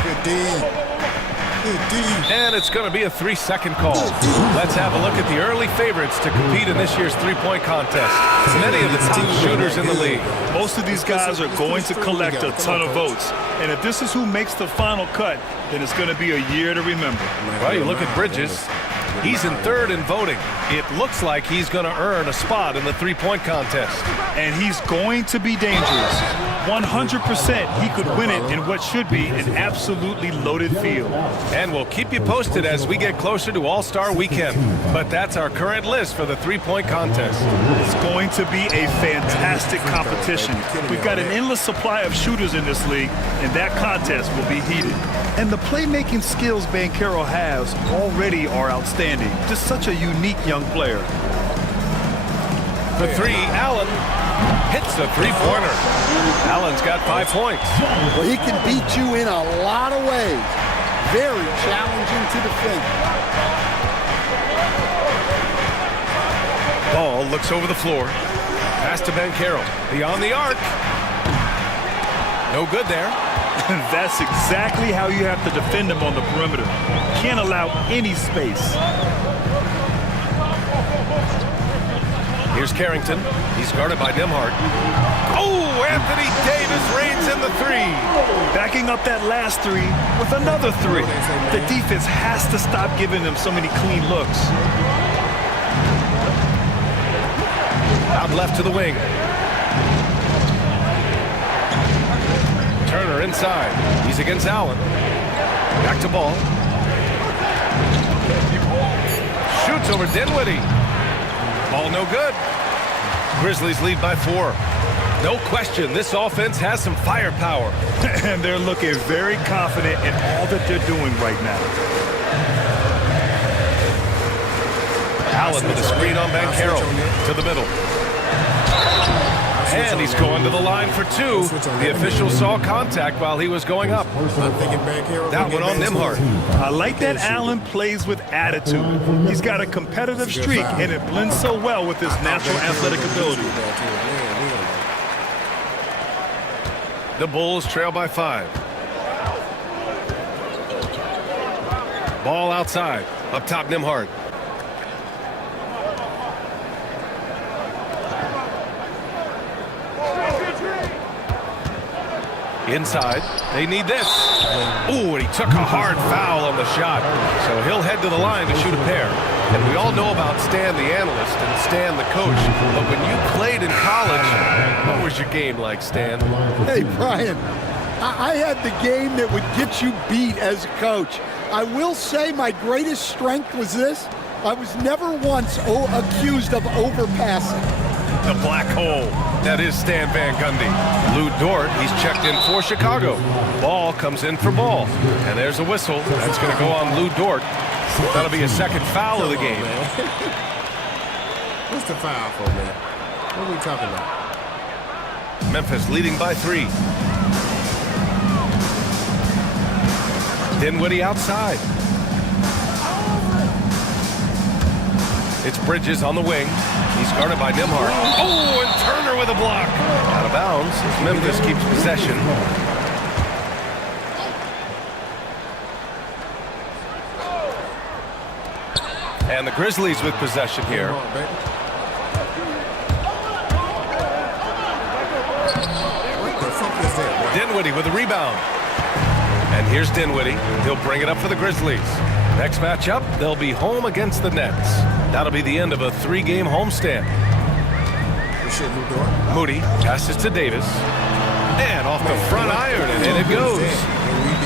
Good D. And it's going to be a 3-second call. Let's have a look at the early favorites to compete in this year's three-point contest. Many of the top shooters in the league. Most of these guys are going to collect a ton of votes. And if this is who makes the final cut, then it's going to be a year to remember. Well, you look at Bridges. He's in 3rd in voting. It looks like he's going to earn a spot in the three-point contest. And he's going to be dangerous. 100% he could win it in what should be an absolutely loaded field. And we'll keep you posted as we get closer to All-Star Weekend. But that's our current list for the three-point contest. It's going to be a fantastic competition. We've got an endless supply of shooters in this league, and that contest will be heated. And the playmaking skills Banchero has already are outstanding. Just such a unique young player. For 3, Allen hits a three-pointer. Allen's got 5 points. Well, he can beat you in a lot of ways. Very challenging to defend. Ball looks over the floor. Pass to Banchero. Beyond the arc. No good there. That's exactly how you have to defend him on the perimeter. Can't allow any space. Here's Carrington. He's guarded by Nembhard. Oh, Anthony Davis reigns in the 3. Backing up that last 3 with another 3. The defense has to stop giving them so many clean looks. Out left to the wing. Turner inside. He's against Allen. Back to Ball. Shoots over Dinwiddie. Ball no good. Grizzlies lead by 4. No question, this offense has some firepower. And they're looking very confident in all that they're doing right now. Allen with a screen on Banchero to the middle. And he's going to the line for two. The official saw contact while he was going up. That one on Nembhard. I like that Allen plays with attitude. He's got a competitive streak, and it blends so well with his natural athletic ability. The Bulls trail by 5. Ball outside. Up top, Nembhard. Inside, they need this. Ooh, and he took a hard foul on the shot. So he'll head to the line to shoot a pair. And we all know about Stan the analyst and Stan the coach. But when you played in college, what was your game like, Stan? Hey, Brian, I had the game that would get you beat as a coach. I will say my greatest strength was this. I was never once accused of overpassing. The black hole. That is Stan Van Gundy. Lou Dort, he's checked in for Chicago. Ball comes in for Ball. And there's a whistle. That's going to go on Lou Dort. That'll be a second foul of the game. What's the foul for, man? What are we talking about? Memphis leading by 3. Dinwiddie outside. It's Bridges on the wing. He's guarded by Nembhard. Oh, and Turner with a block. Out of bounds as Memphis keeps possession. And the Grizzlies with possession here. What the fuck is that? Dinwiddie with a rebound. And here's Dinwiddie. He'll bring it up for the Grizzlies. Next matchup, they'll be home against the Nets. That'll be the end of a 3-game homestand. Moody passes to Davis. And off the front iron, and in it goes.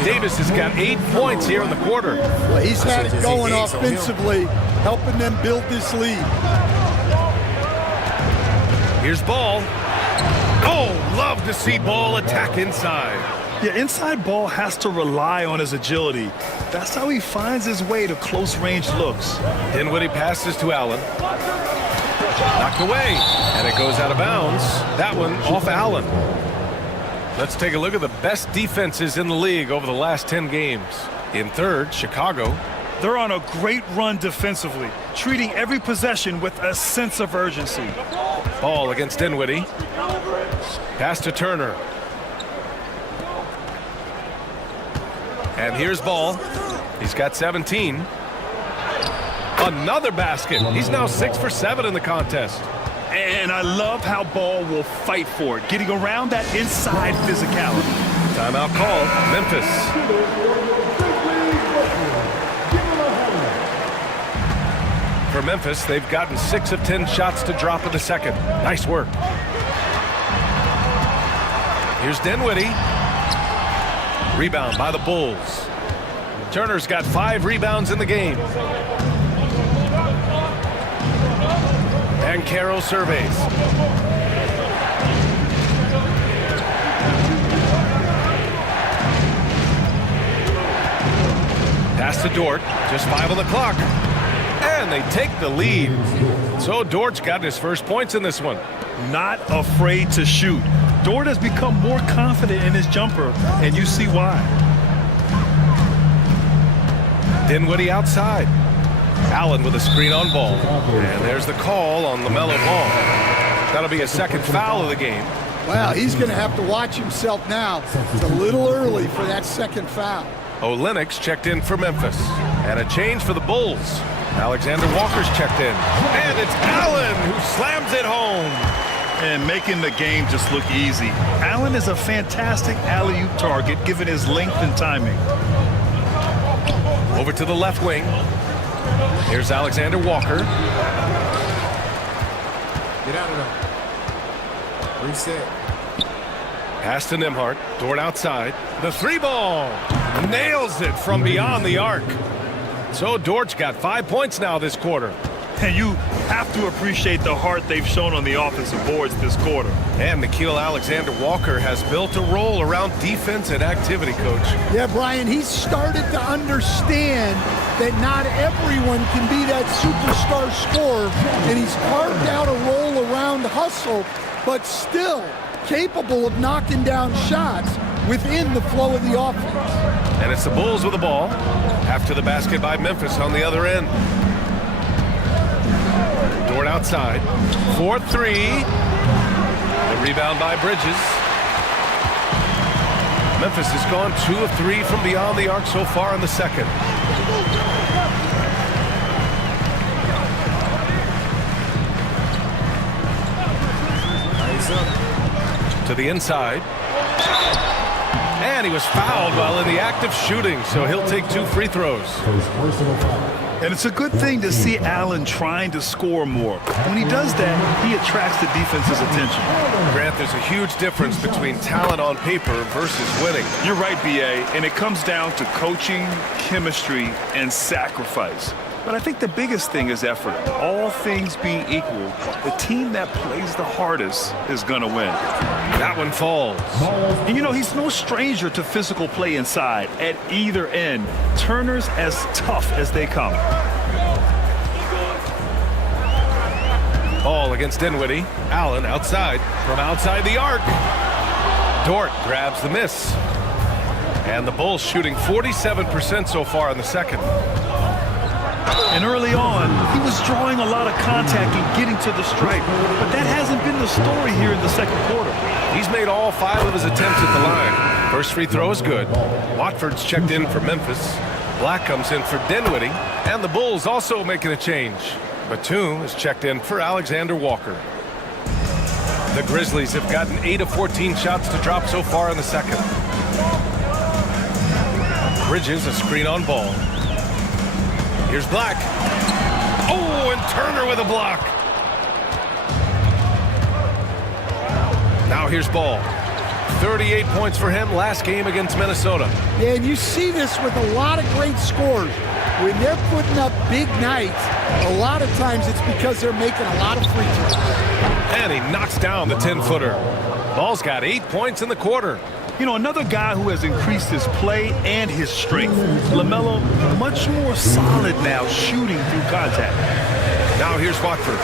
Davis has got 8 points here in the quarter. Well, he's had it going offensively, helping them build this lead. Here's Ball. Oh, love to see Ball attack inside. Yeah, inside Ball has to rely on his agility. That's how he finds his way to close-range looks. Dinwiddie passes to Allen. Knocked away, and it goes out of bounds. That one off Allen. Let's take a look at the best defenses in the league over the last 10 games. In third, Chicago. They're on a great run defensively, treating every possession with a sense of urgency. Ball against Dinwiddie. Pass to Turner. And here's Ball. He's got 17. Another basket. He's now 6 for 7 in the contest. And I love how Ball will fight for it, getting around that inside physicality. Timeout call. Memphis. For Memphis, they've gotten 6 of 10 shots to drop in the second. Nice work. Here's Dinwiddie. Rebound by the Bulls. Turner's got 5 rebounds in the game. And Carroll surveys. Pass to Dort. Just 5 on the clock. And they take the lead. So Dort's got his first points in this one. Not afraid to shoot. Dort has become more confident in his jumper, and you see why. Dinwiddie outside. Allen with a screen on Ball. And there's the call on LaMelo Ball. That'll be a second foul of the game. Wow, he's going to have to watch himself now. It's a little early for that second foul. Olynyk checked in for Memphis. And a change for the Bulls. Alexander Walker's checked in. And it's Allen who slams it home. And making the game just look easy. Allen is a fantastic alley-oop target given his length and timing. Over to the left wing. Here's Alexander Walker. Get out of there. Reset. Pass to Nembhard. Dort outside. The 3-ball. Nails it from beyond the arc. So Dort's got 5 points now this quarter. And you have to appreciate the heart they've shown on the offensive boards this quarter. And Nickeil Alexander-Walker has built a role around defense and activity, Coach. Yeah, Brian, he's started to understand that not everyone can be that superstar scorer, and he's carved out a role around hustle but still capable of knocking down shots within the flow of the offense. And it's the Bulls with the ball after the basket by Memphis on the other end. Dort outside. 4-3. The rebound by Bridges. Memphis has gone 2 of 3 from beyond the arc so far in the second. To the inside. And he was fouled while in the act of shooting, so he'll take 2 free throws. And it's a good thing to see Allen trying to score more. When he does that, he attracts the defense's attention. Grant, there's a huge difference between talent on paper versus winning. You're right, B.A., and it comes down to coaching, chemistry, and sacrifice. But I think the biggest thing is effort. All things being equal, the team that plays the hardest is going to win. That one falls. And you know, he's no stranger to physical play inside at either end. Turner's as tough as they come. Ball against Dinwiddie. Allen outside from outside the arc. Dort grabs the miss. And the Bulls shooting 47% so far in the second. And early on, he was drawing a lot of contact and getting to the stripe. But that hasn't been the story here in the second quarter. He's made all 5 of his attempts at the line. First free throw is good. Watford's checked in for Memphis. Black comes in for Dinwiddie. And the Bulls also making a change. Batum is checked in for Alexander Walker. The Grizzlies have gotten 8 of 14 shots to drop so far in the second. Bridges a screen on Ball. Here's Black. Oh, and Turner with a block. Now here's Ball. 38 points for him last game against Minnesota. Yeah, and you see this with a lot of great scores. When they're putting up big nights, a lot of times it's because they're making a lot of free throws. And he knocks down the 10-footer. Ball's got 8 points in the quarter. You know, another guy who has increased his play and his strength. LaMelo, much more solid now, shooting through contact. Now here's Watford.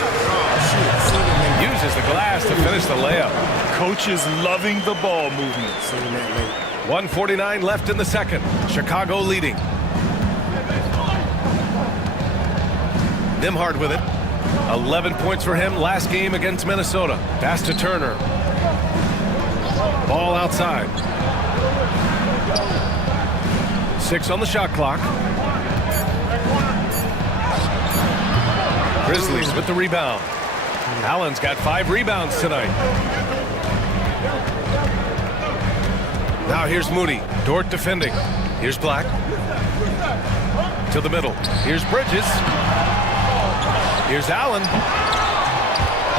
Uses the glass to finish the layup. Coach is loving the ball movement. 1:49 left in the second. Chicago leading. Nembhard with it. 11 points for him last game against Minnesota. Pass to Turner. Ball outside. 6 on the shot clock. Grizzlies with the rebound. Allen's got 5 rebounds tonight. Now here's Moody. Dort defending. Here's Black. To the middle. Here's Bridges. Here's Allen.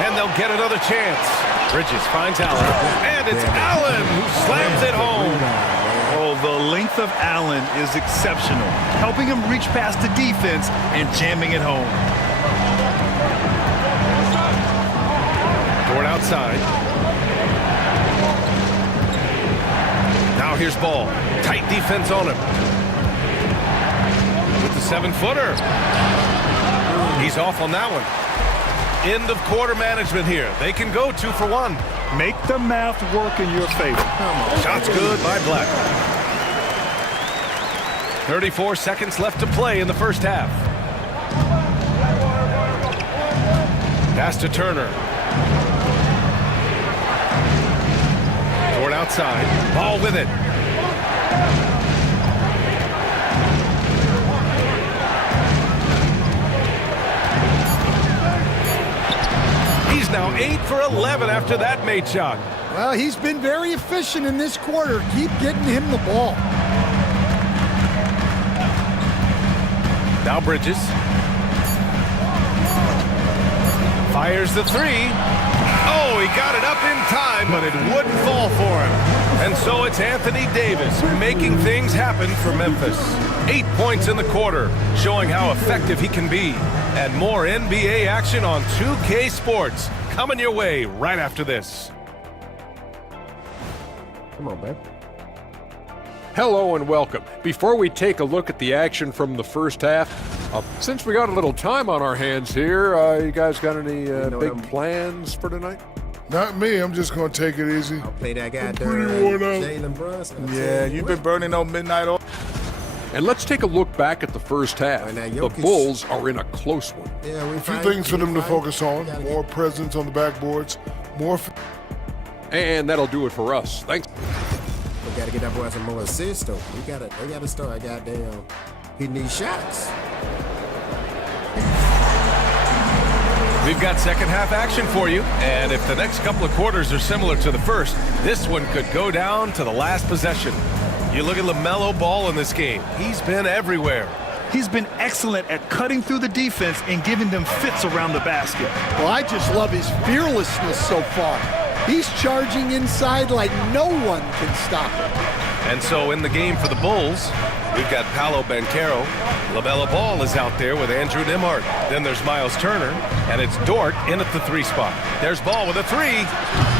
And they'll get another chance. Bridges finds Allen. And it's Allen who slams it home. Oh, the length of Allen is exceptional. Helping him reach past the defense and jamming it home. Dort outside. Now here's Ball. Tight defense on him. With the 7-footer. He's off on that one. End of quarter management here. They can go 2 for 1. Make the math work in your favor. Shots good by Black. 34 seconds left to play in the first half. Pass to Turner. Dort outside. Ball with it. He's now 8 for 11 after that made shot. Well, he's been very efficient in this quarter. Keep getting him the ball. Now Bridges. Fires the 3. Oh, he got it up in time, but it wouldn't fall for him. And so it's Anthony Davis making things happen for Memphis. 8 points in the quarter, showing how effective he can be. And more NBA action on 2K Sports coming your way right after this. Come on, man. Hello and welcome. Before we take a look at the action from the first half, since we got a little time on our hands here, you guys got any big plans for tonight? Not me. I'm just going to take it easy. I'll play that guy pretty worn out. Jalen Brunson. Yeah, you've been burning on midnight oil. And let's take a look back at the first half. The Bulls are in a close one. A few things for them to focus on. More presence on the backboards. More. And that'll do it for us. Thanks. We got to get that boy some more assists, though. They got to start goddamn hitting these shots. We've got second half action for you, and if the next couple of quarters are similar to the first, this one could go down to the last possession. You look at LaMelo Ball in this game. He's been everywhere. He's been excellent at cutting through the defense and giving them fits around the basket. Well, I just love his fearlessness so far. He's charging inside like no one can stop him. And so in the game for the Bulls, we've got Paolo Banchero. LaMelo Ball is out there with Andrew Nembhard. Then there's Miles Turner, and it's Dort in at the 3 spot. There's Ball with a 3.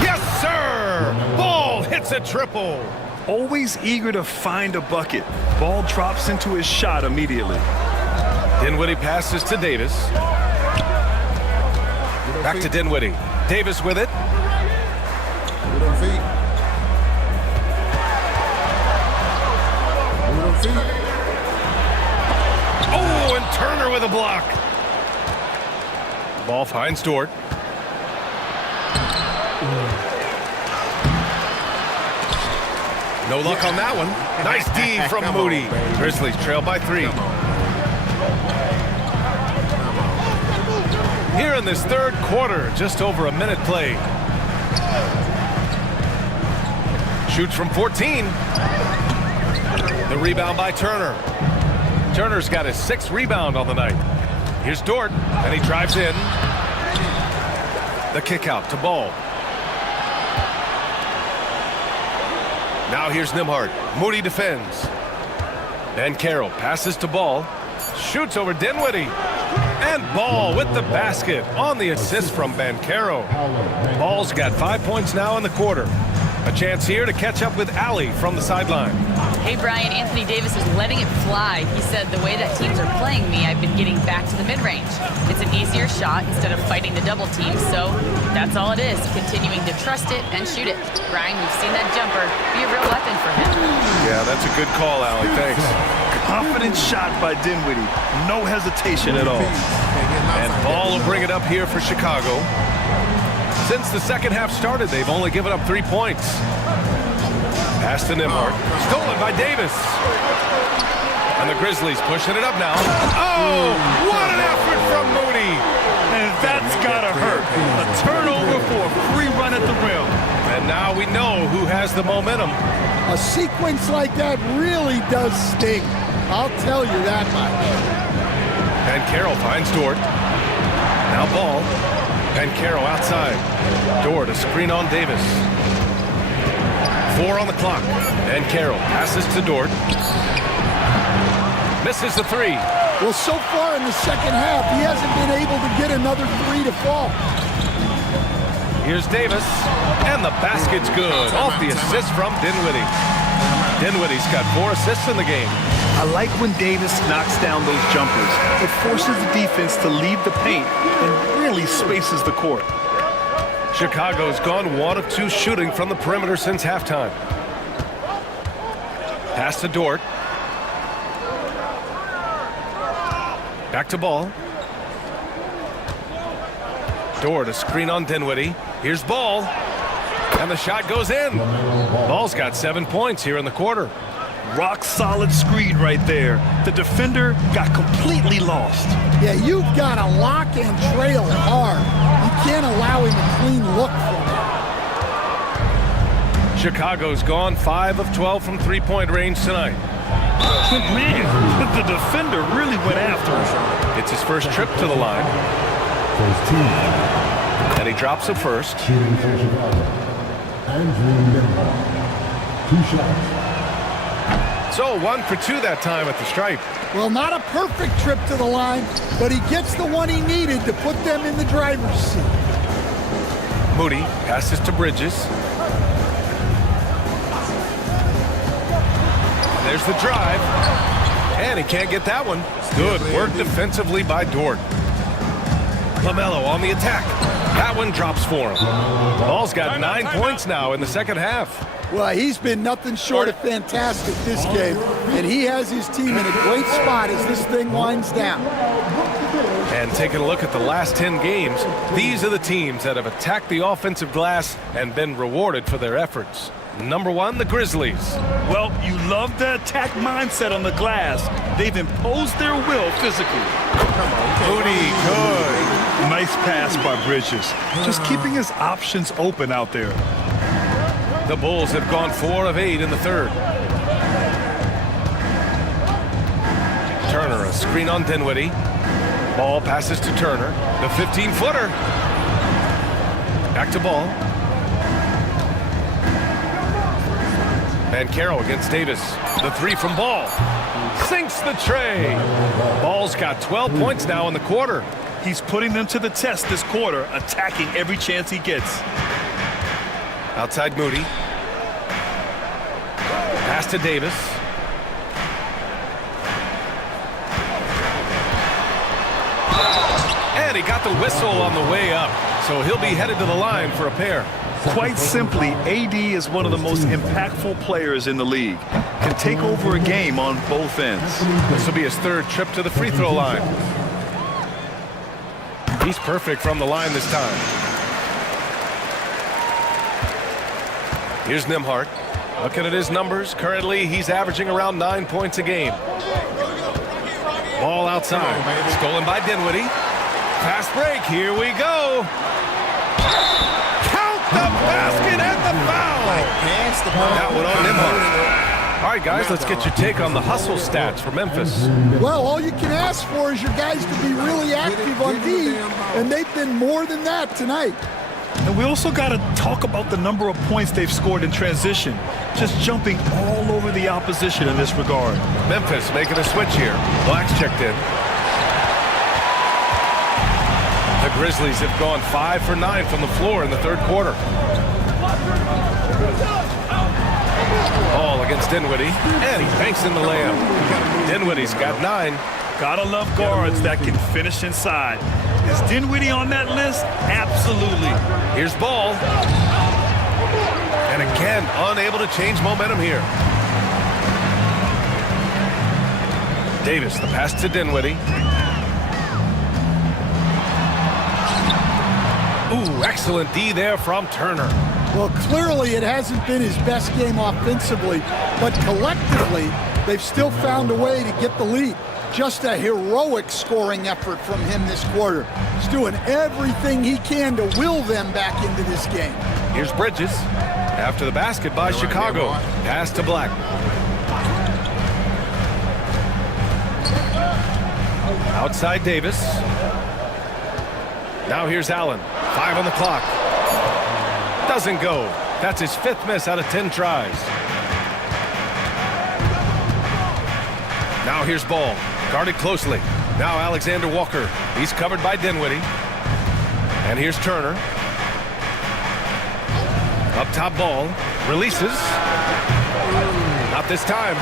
Yes, sir! Ball hits a triple. Always eager to find a bucket. Ball drops into his shot immediately. Dinwiddie passes to Davis. Back to Dinwiddie. Davis with it. Oh, and Turner with a block. Ball finds Dort. No luck on that one. Nice D from Moody. Grizzlies trail by 3. Here in this third quarter, just over a minute played. Shoots from 14. The rebound by Turner. Turner's got his 6th rebound on the night. Here's Dort, and he drives in. The kick out to Ball. Now here's Nembhard. Moody defends. Banchero passes to Ball. Shoots over Dinwiddie. And Ball with the basket on the assist from Banchero. Ball's got 5 points now in the quarter. A chance here to catch up with Allie from the sideline. Hey, Brian, Anthony Davis is letting it fly. He said, the way that teams are playing me, I've been getting back to the mid-range. It's an easier shot instead of fighting the double team, so that's all it is, continuing to trust it and shoot it. Brian, we've seen that jumper be a real weapon for him. Yeah, that's a good call, Allie. Thanks. Confident shot by Dinwiddie. No hesitation at all. And Ball will bring it up here for Chicago. Since the second half started, they've only given up 3 points. Pass to Nembhard. Stolen by Davis. And the Grizzlies pushing it up now. Oh, what an effort from Moody. And that's gotta hurt. A turnover for a free run at the rim. And now we know who has the momentum. A sequence like that really does sting. I'll tell you that much. Banchero finds Dort. Now Ball. Banchero outside. Dort, a screen on Davis. 4 on the clock. Banchero passes to Dort. Misses the 3. Well, so far in the second half, he hasn't been able to get another 3 to fall. Here's Davis. And the basket's good. Off the assist from Dinwiddie. Dinwiddie's got 4 assists in the game. I like when Davis knocks down those jumpers. It forces the defense to leave the paint and really spaces the court. Chicago's gone 1 of 2 shooting from the perimeter since halftime. Pass to Dort. Back to Ball. Dort, a screen on Dinwiddie. Here's Ball. And the shot goes in. Ball's got 7 points here in the quarter. Rock solid screen right there. The defender got completely lost. Yeah, you've got to lock and trail hard. You can't allow him a clean look from it. Chicago's gone 5 of 12 from three-point range tonight. Man, the defender really went after him. It's his first trip to the line. And he drops it first. Andrew Nembhard. 2 shots. So 1 for 2 that time at the stripe. Well, not a perfect trip to the line, but he gets the one he needed to put them in the driver's seat. Moody passes to Bridges. There's the drive. And he can't get that one. Good work defensively by Dort. LaMelo on the attack. That one drops for him. Ball's got 9 points now in the second half. Well, he's been nothing short of fantastic this game, and he has his team in a great spot as this thing winds down. And taking a look at the last 10 games, these are the teams that have attacked the offensive glass and been rewarded for their efforts. Number 1, the Grizzlies. Well, you love the attack mindset on the glass. They've imposed their will physically. Moody, good. Nice pass by Bridges. Just keeping his options open out there. The Bulls have gone 4 of 8 in the third. Turner, a screen on Dinwiddie. Ball passes to Turner. The 15-footer. Back to Ball. Banchero against Davis. The 3 from Ball. Sinks the tray. Ball's got 12 points now in the quarter. He's putting them to the test this quarter, attacking every chance he gets. Outside Moody. Pass to Davis. And he got the whistle on the way up, so he'll be headed to the line for a pair. Quite simply, AD is one of the most impactful players in the league. Can take over a game on both ends. This will be his third trip to the free throw line. He's perfect from the line this time. Here's Nembhard. Looking at his numbers, currently he's averaging around 9 points a game. Ball outside. Stolen by Dinwiddie. Fast break. Here we go. Count the basket and the foul. That one on Nembhard. All right, guys, let's get your take on the hustle stats for Memphis. Well, all you can ask for is your guys to be really active on D, and they've been more than that tonight. And we also got to talk about the number of points they've scored in transition. Just jumping all over the opposition in this regard. Memphis making a switch here. Black's checked in. The Grizzlies have gone 5 for 9 from the floor in the third quarter. Ball against Dinwiddie, and he banks in the layup. Dinwiddie's got 9. Gotta love guards that can finish inside. Is Dinwiddie on that list? Absolutely. Here's Ball. And again, unable to change momentum here. Davis, the pass to Dinwiddie. Ooh, excellent D there from Turner. Well, clearly it hasn't been his best game offensively, but collectively, they've still found a way to get the lead. Just a heroic scoring effort from him this quarter. He's doing everything he can to will them back into this game. Here's Bridges. After the basket by Chicago. Pass to Black. Outside Davis. Now here's Allen. 5 on the clock. Doesn't go. That's his 5th miss out of 10 tries. Now here's Ball. Guarded closely. Now Alexander Walker. He's covered by Dinwiddie. And here's Turner. Up top Ball. Releases. Not this time.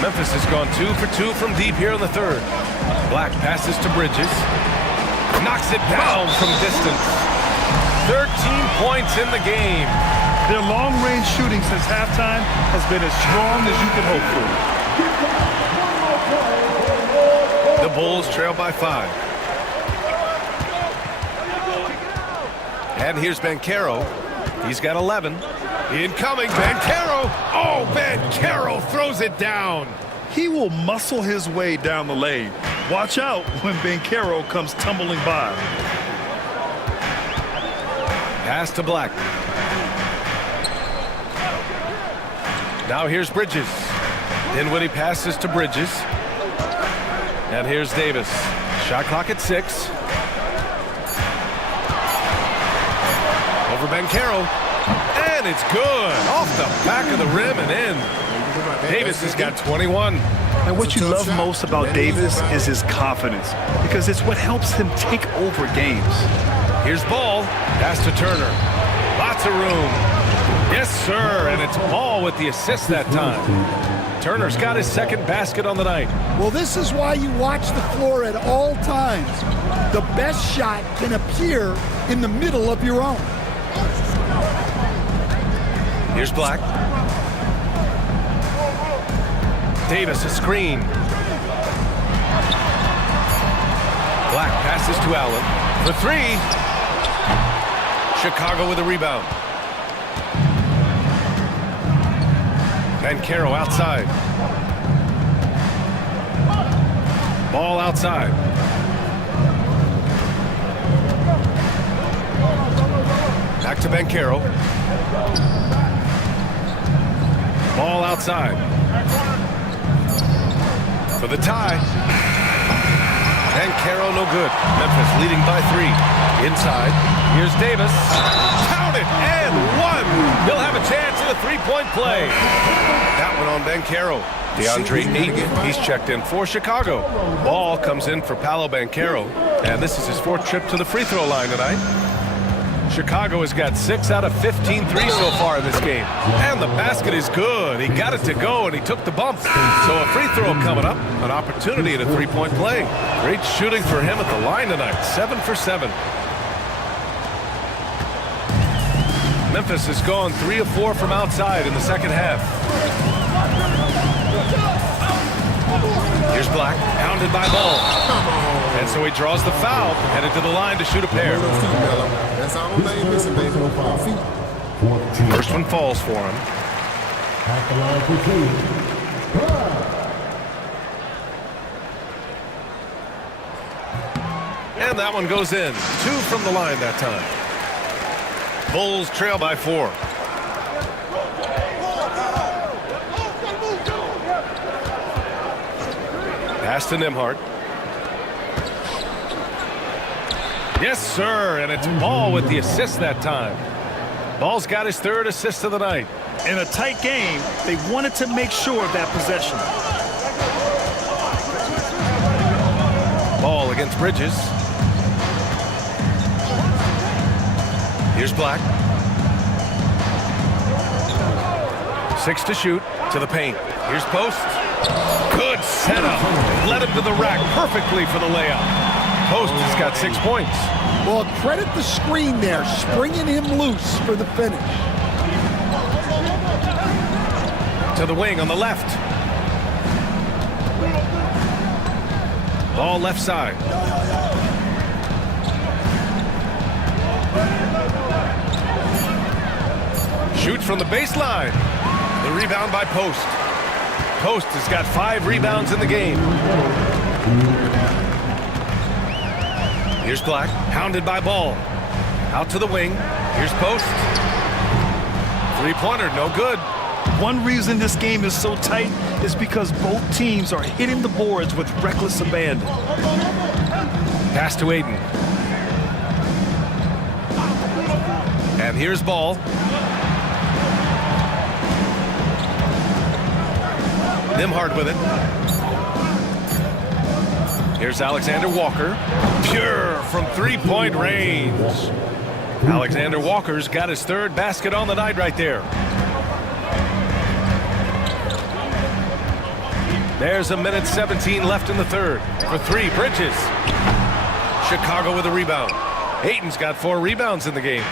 Memphis has gone 2 for 2 from deep here in the third. Black passes to Bridges. Knocks it down from distance. 13 points in the game. Their long-range shooting since halftime has been as strong as you could hope for. The Bulls trail by 5. And here's Banchero. He's got 11. Incoming, Banchero. Oh, Banchero throws it down. He will muscle his way down the lane. Watch out when Banchero comes tumbling by. Pass to Black. Now here's Bridges. Dinwiddie passes to Bridges. And here's Davis. Shot clock at 6. Over Banchero. And it's good. Off the back of the rim and in. Davis has got 21. And what you love most about Davis is his confidence, because it's what helps him take over games. Here's Ball. Pass to Turner. Lots of room. Yes, sir, and it's Ball with the assist that time. Turner's got his second basket on the night. Well, this is why you watch the floor at all times. The best shot can appear in the middle of your own. Here's Black. Davis, a screen. Black passes to Allen for three. Chicago with a rebound. Banchero outside. Ball outside. Back to Banchero. Ball outside. For the tie. Banchero no good. Memphis leading by 3. Inside. Here's Davis. Count it and one. He'll have a chance at a three-point play. That one on Banchero. DeAndre Ayton, he's checked in for Chicago. Ball comes in for Paolo Banchero, and this is his 4th trip to the free throw line tonight. Chicago has got 6 out of 15 threes so far in this game. And the basket is good. He got it to go, and he took the bump. So a free throw coming up, an opportunity at a three-point play. Great shooting for him at the line tonight, 7 for 7. Memphis has gone 3 of 4 from outside in the second half. Here's Black, pounded by Ball. And so he draws the foul, headed to the line to shoot a pair. First one falls for him. At the line for 2. And that one goes in. 2 from the line that time. Bulls trail by 4. Pass to Nembhard. Yes, sir, and it's Ball with the assist that time. Ball's got his 3rd assist of the night. In a tight game, they wanted to make sure of that possession. Ball against Bridges. Here's Black. 6 to shoot, to the paint. Here's Post. Good setup. Led him to the rack perfectly for the layup. Post has got 6 points. Well, credit the screen there, springing him loose for the finish. To the wing on the left. Ball left side. Shoots from the baseline. The rebound by Post. Post has got 5 rebounds in the game. Here's Black, pounded by Ball. Out to the wing. Here's Post. Three-pointer, no good. One reason this game is so tight is because both teams are hitting the boards with reckless abandon. Pass to Ayton. And here's Ball. Nembhard with it. Here's Alexander Walker. Pure from three-point range. Alexander Walker's got his 3rd basket on the night right there. There's a minute 17 left in the 3rd. For 3, Bridges. Chicago with a rebound. Ayton's got 4 rebounds in the game.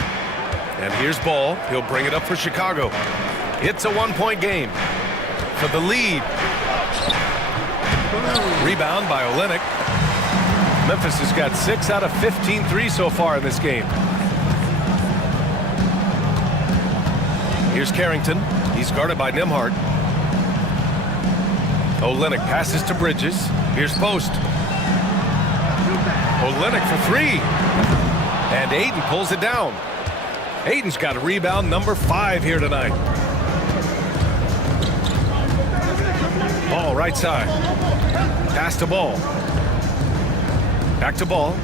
And here's Ball. He'll bring it up for Chicago. It's a 1-point game. For the lead. Rebound by Olynyk. Memphis has got 6 out of 15 threes so far in this game. Here's Carrington. He's guarded by Nembhard. Olynyk passes to Bridges. Here's Post. Olynyk for 3. And Ayton pulls it down. Ayton's got a rebound number 5 here tonight. Ball right side. Pass to Ball. Back to Ball.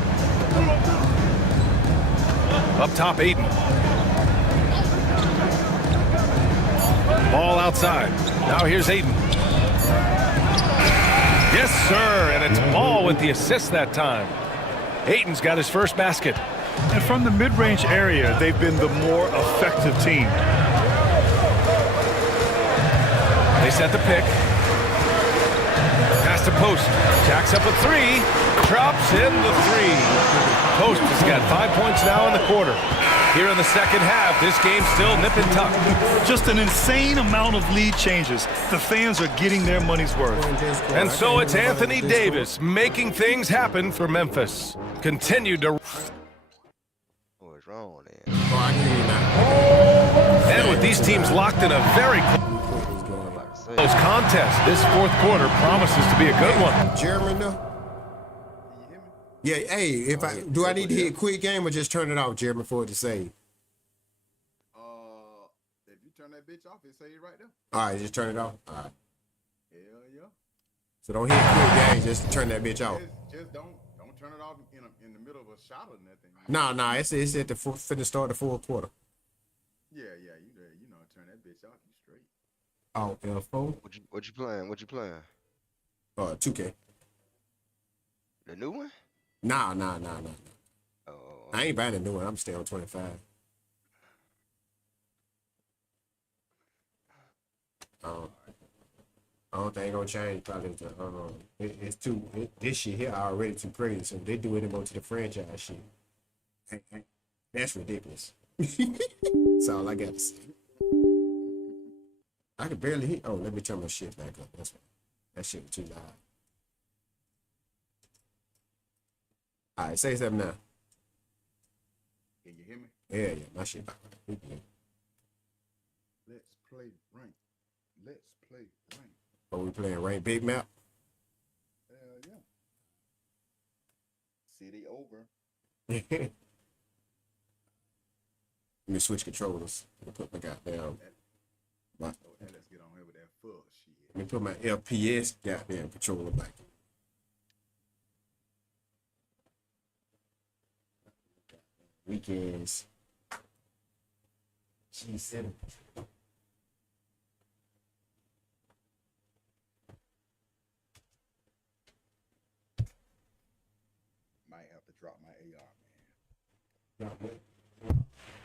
Up top, Ayton. Ball outside. Now here's Ayton. Yes, sir, and it's Ball with the assist that time. Ayton's got his first basket. And from the mid-range area, they've been the more effective team. They set the pick. Pass to Post. Jacks up a three. Drops in the three. Post has got 5 points now in the quarter. Here in the second half, this game's still nip and tuck. Just an insane amount of lead changes. The fans are getting their money's worth. And so it's Anthony Davis making things happen for Memphis. Continued to... What's wrong there? And with these teams locked in a very close contest, this fourth quarter promises to be a good one. Jeremy, no? Yeah, hey, if I need to hit quick game or just turn it off, Jeremy, for it to save? If you turn that bitch off, it say it right there. All right, just turn it off. All right. Hell yeah. So don't hit quick game, just turn that bitch off. Just don't turn it off in the middle of a shot or nothing. No, it's at the finna start the fourth quarter. Yeah, you know, turn that bitch off, you straight. Oh, L4. What you playing? 2K. The new one? Nah. Oh. I ain't buying a new one. I'm staying on 25. I don't think it's gonna change. Probably. It's too. This shit here already too crazy. So if they do anymore to the franchise shit, that's ridiculous. That's all I got to say. I can barely hit. Oh, let me turn my shit back up. That's right. That shit was too loud. All right, say something now. Can you hear me? Yeah, my shit back up. Let's play rank. Oh, we playing rank big map? Hell yeah. City over. Let me switch controllers. Let me put my goddamn. Let's get on here with that full shit. Let me put my FPS goddamn controller back. Weekends. G7. Might have to drop my AR, man. Drop what?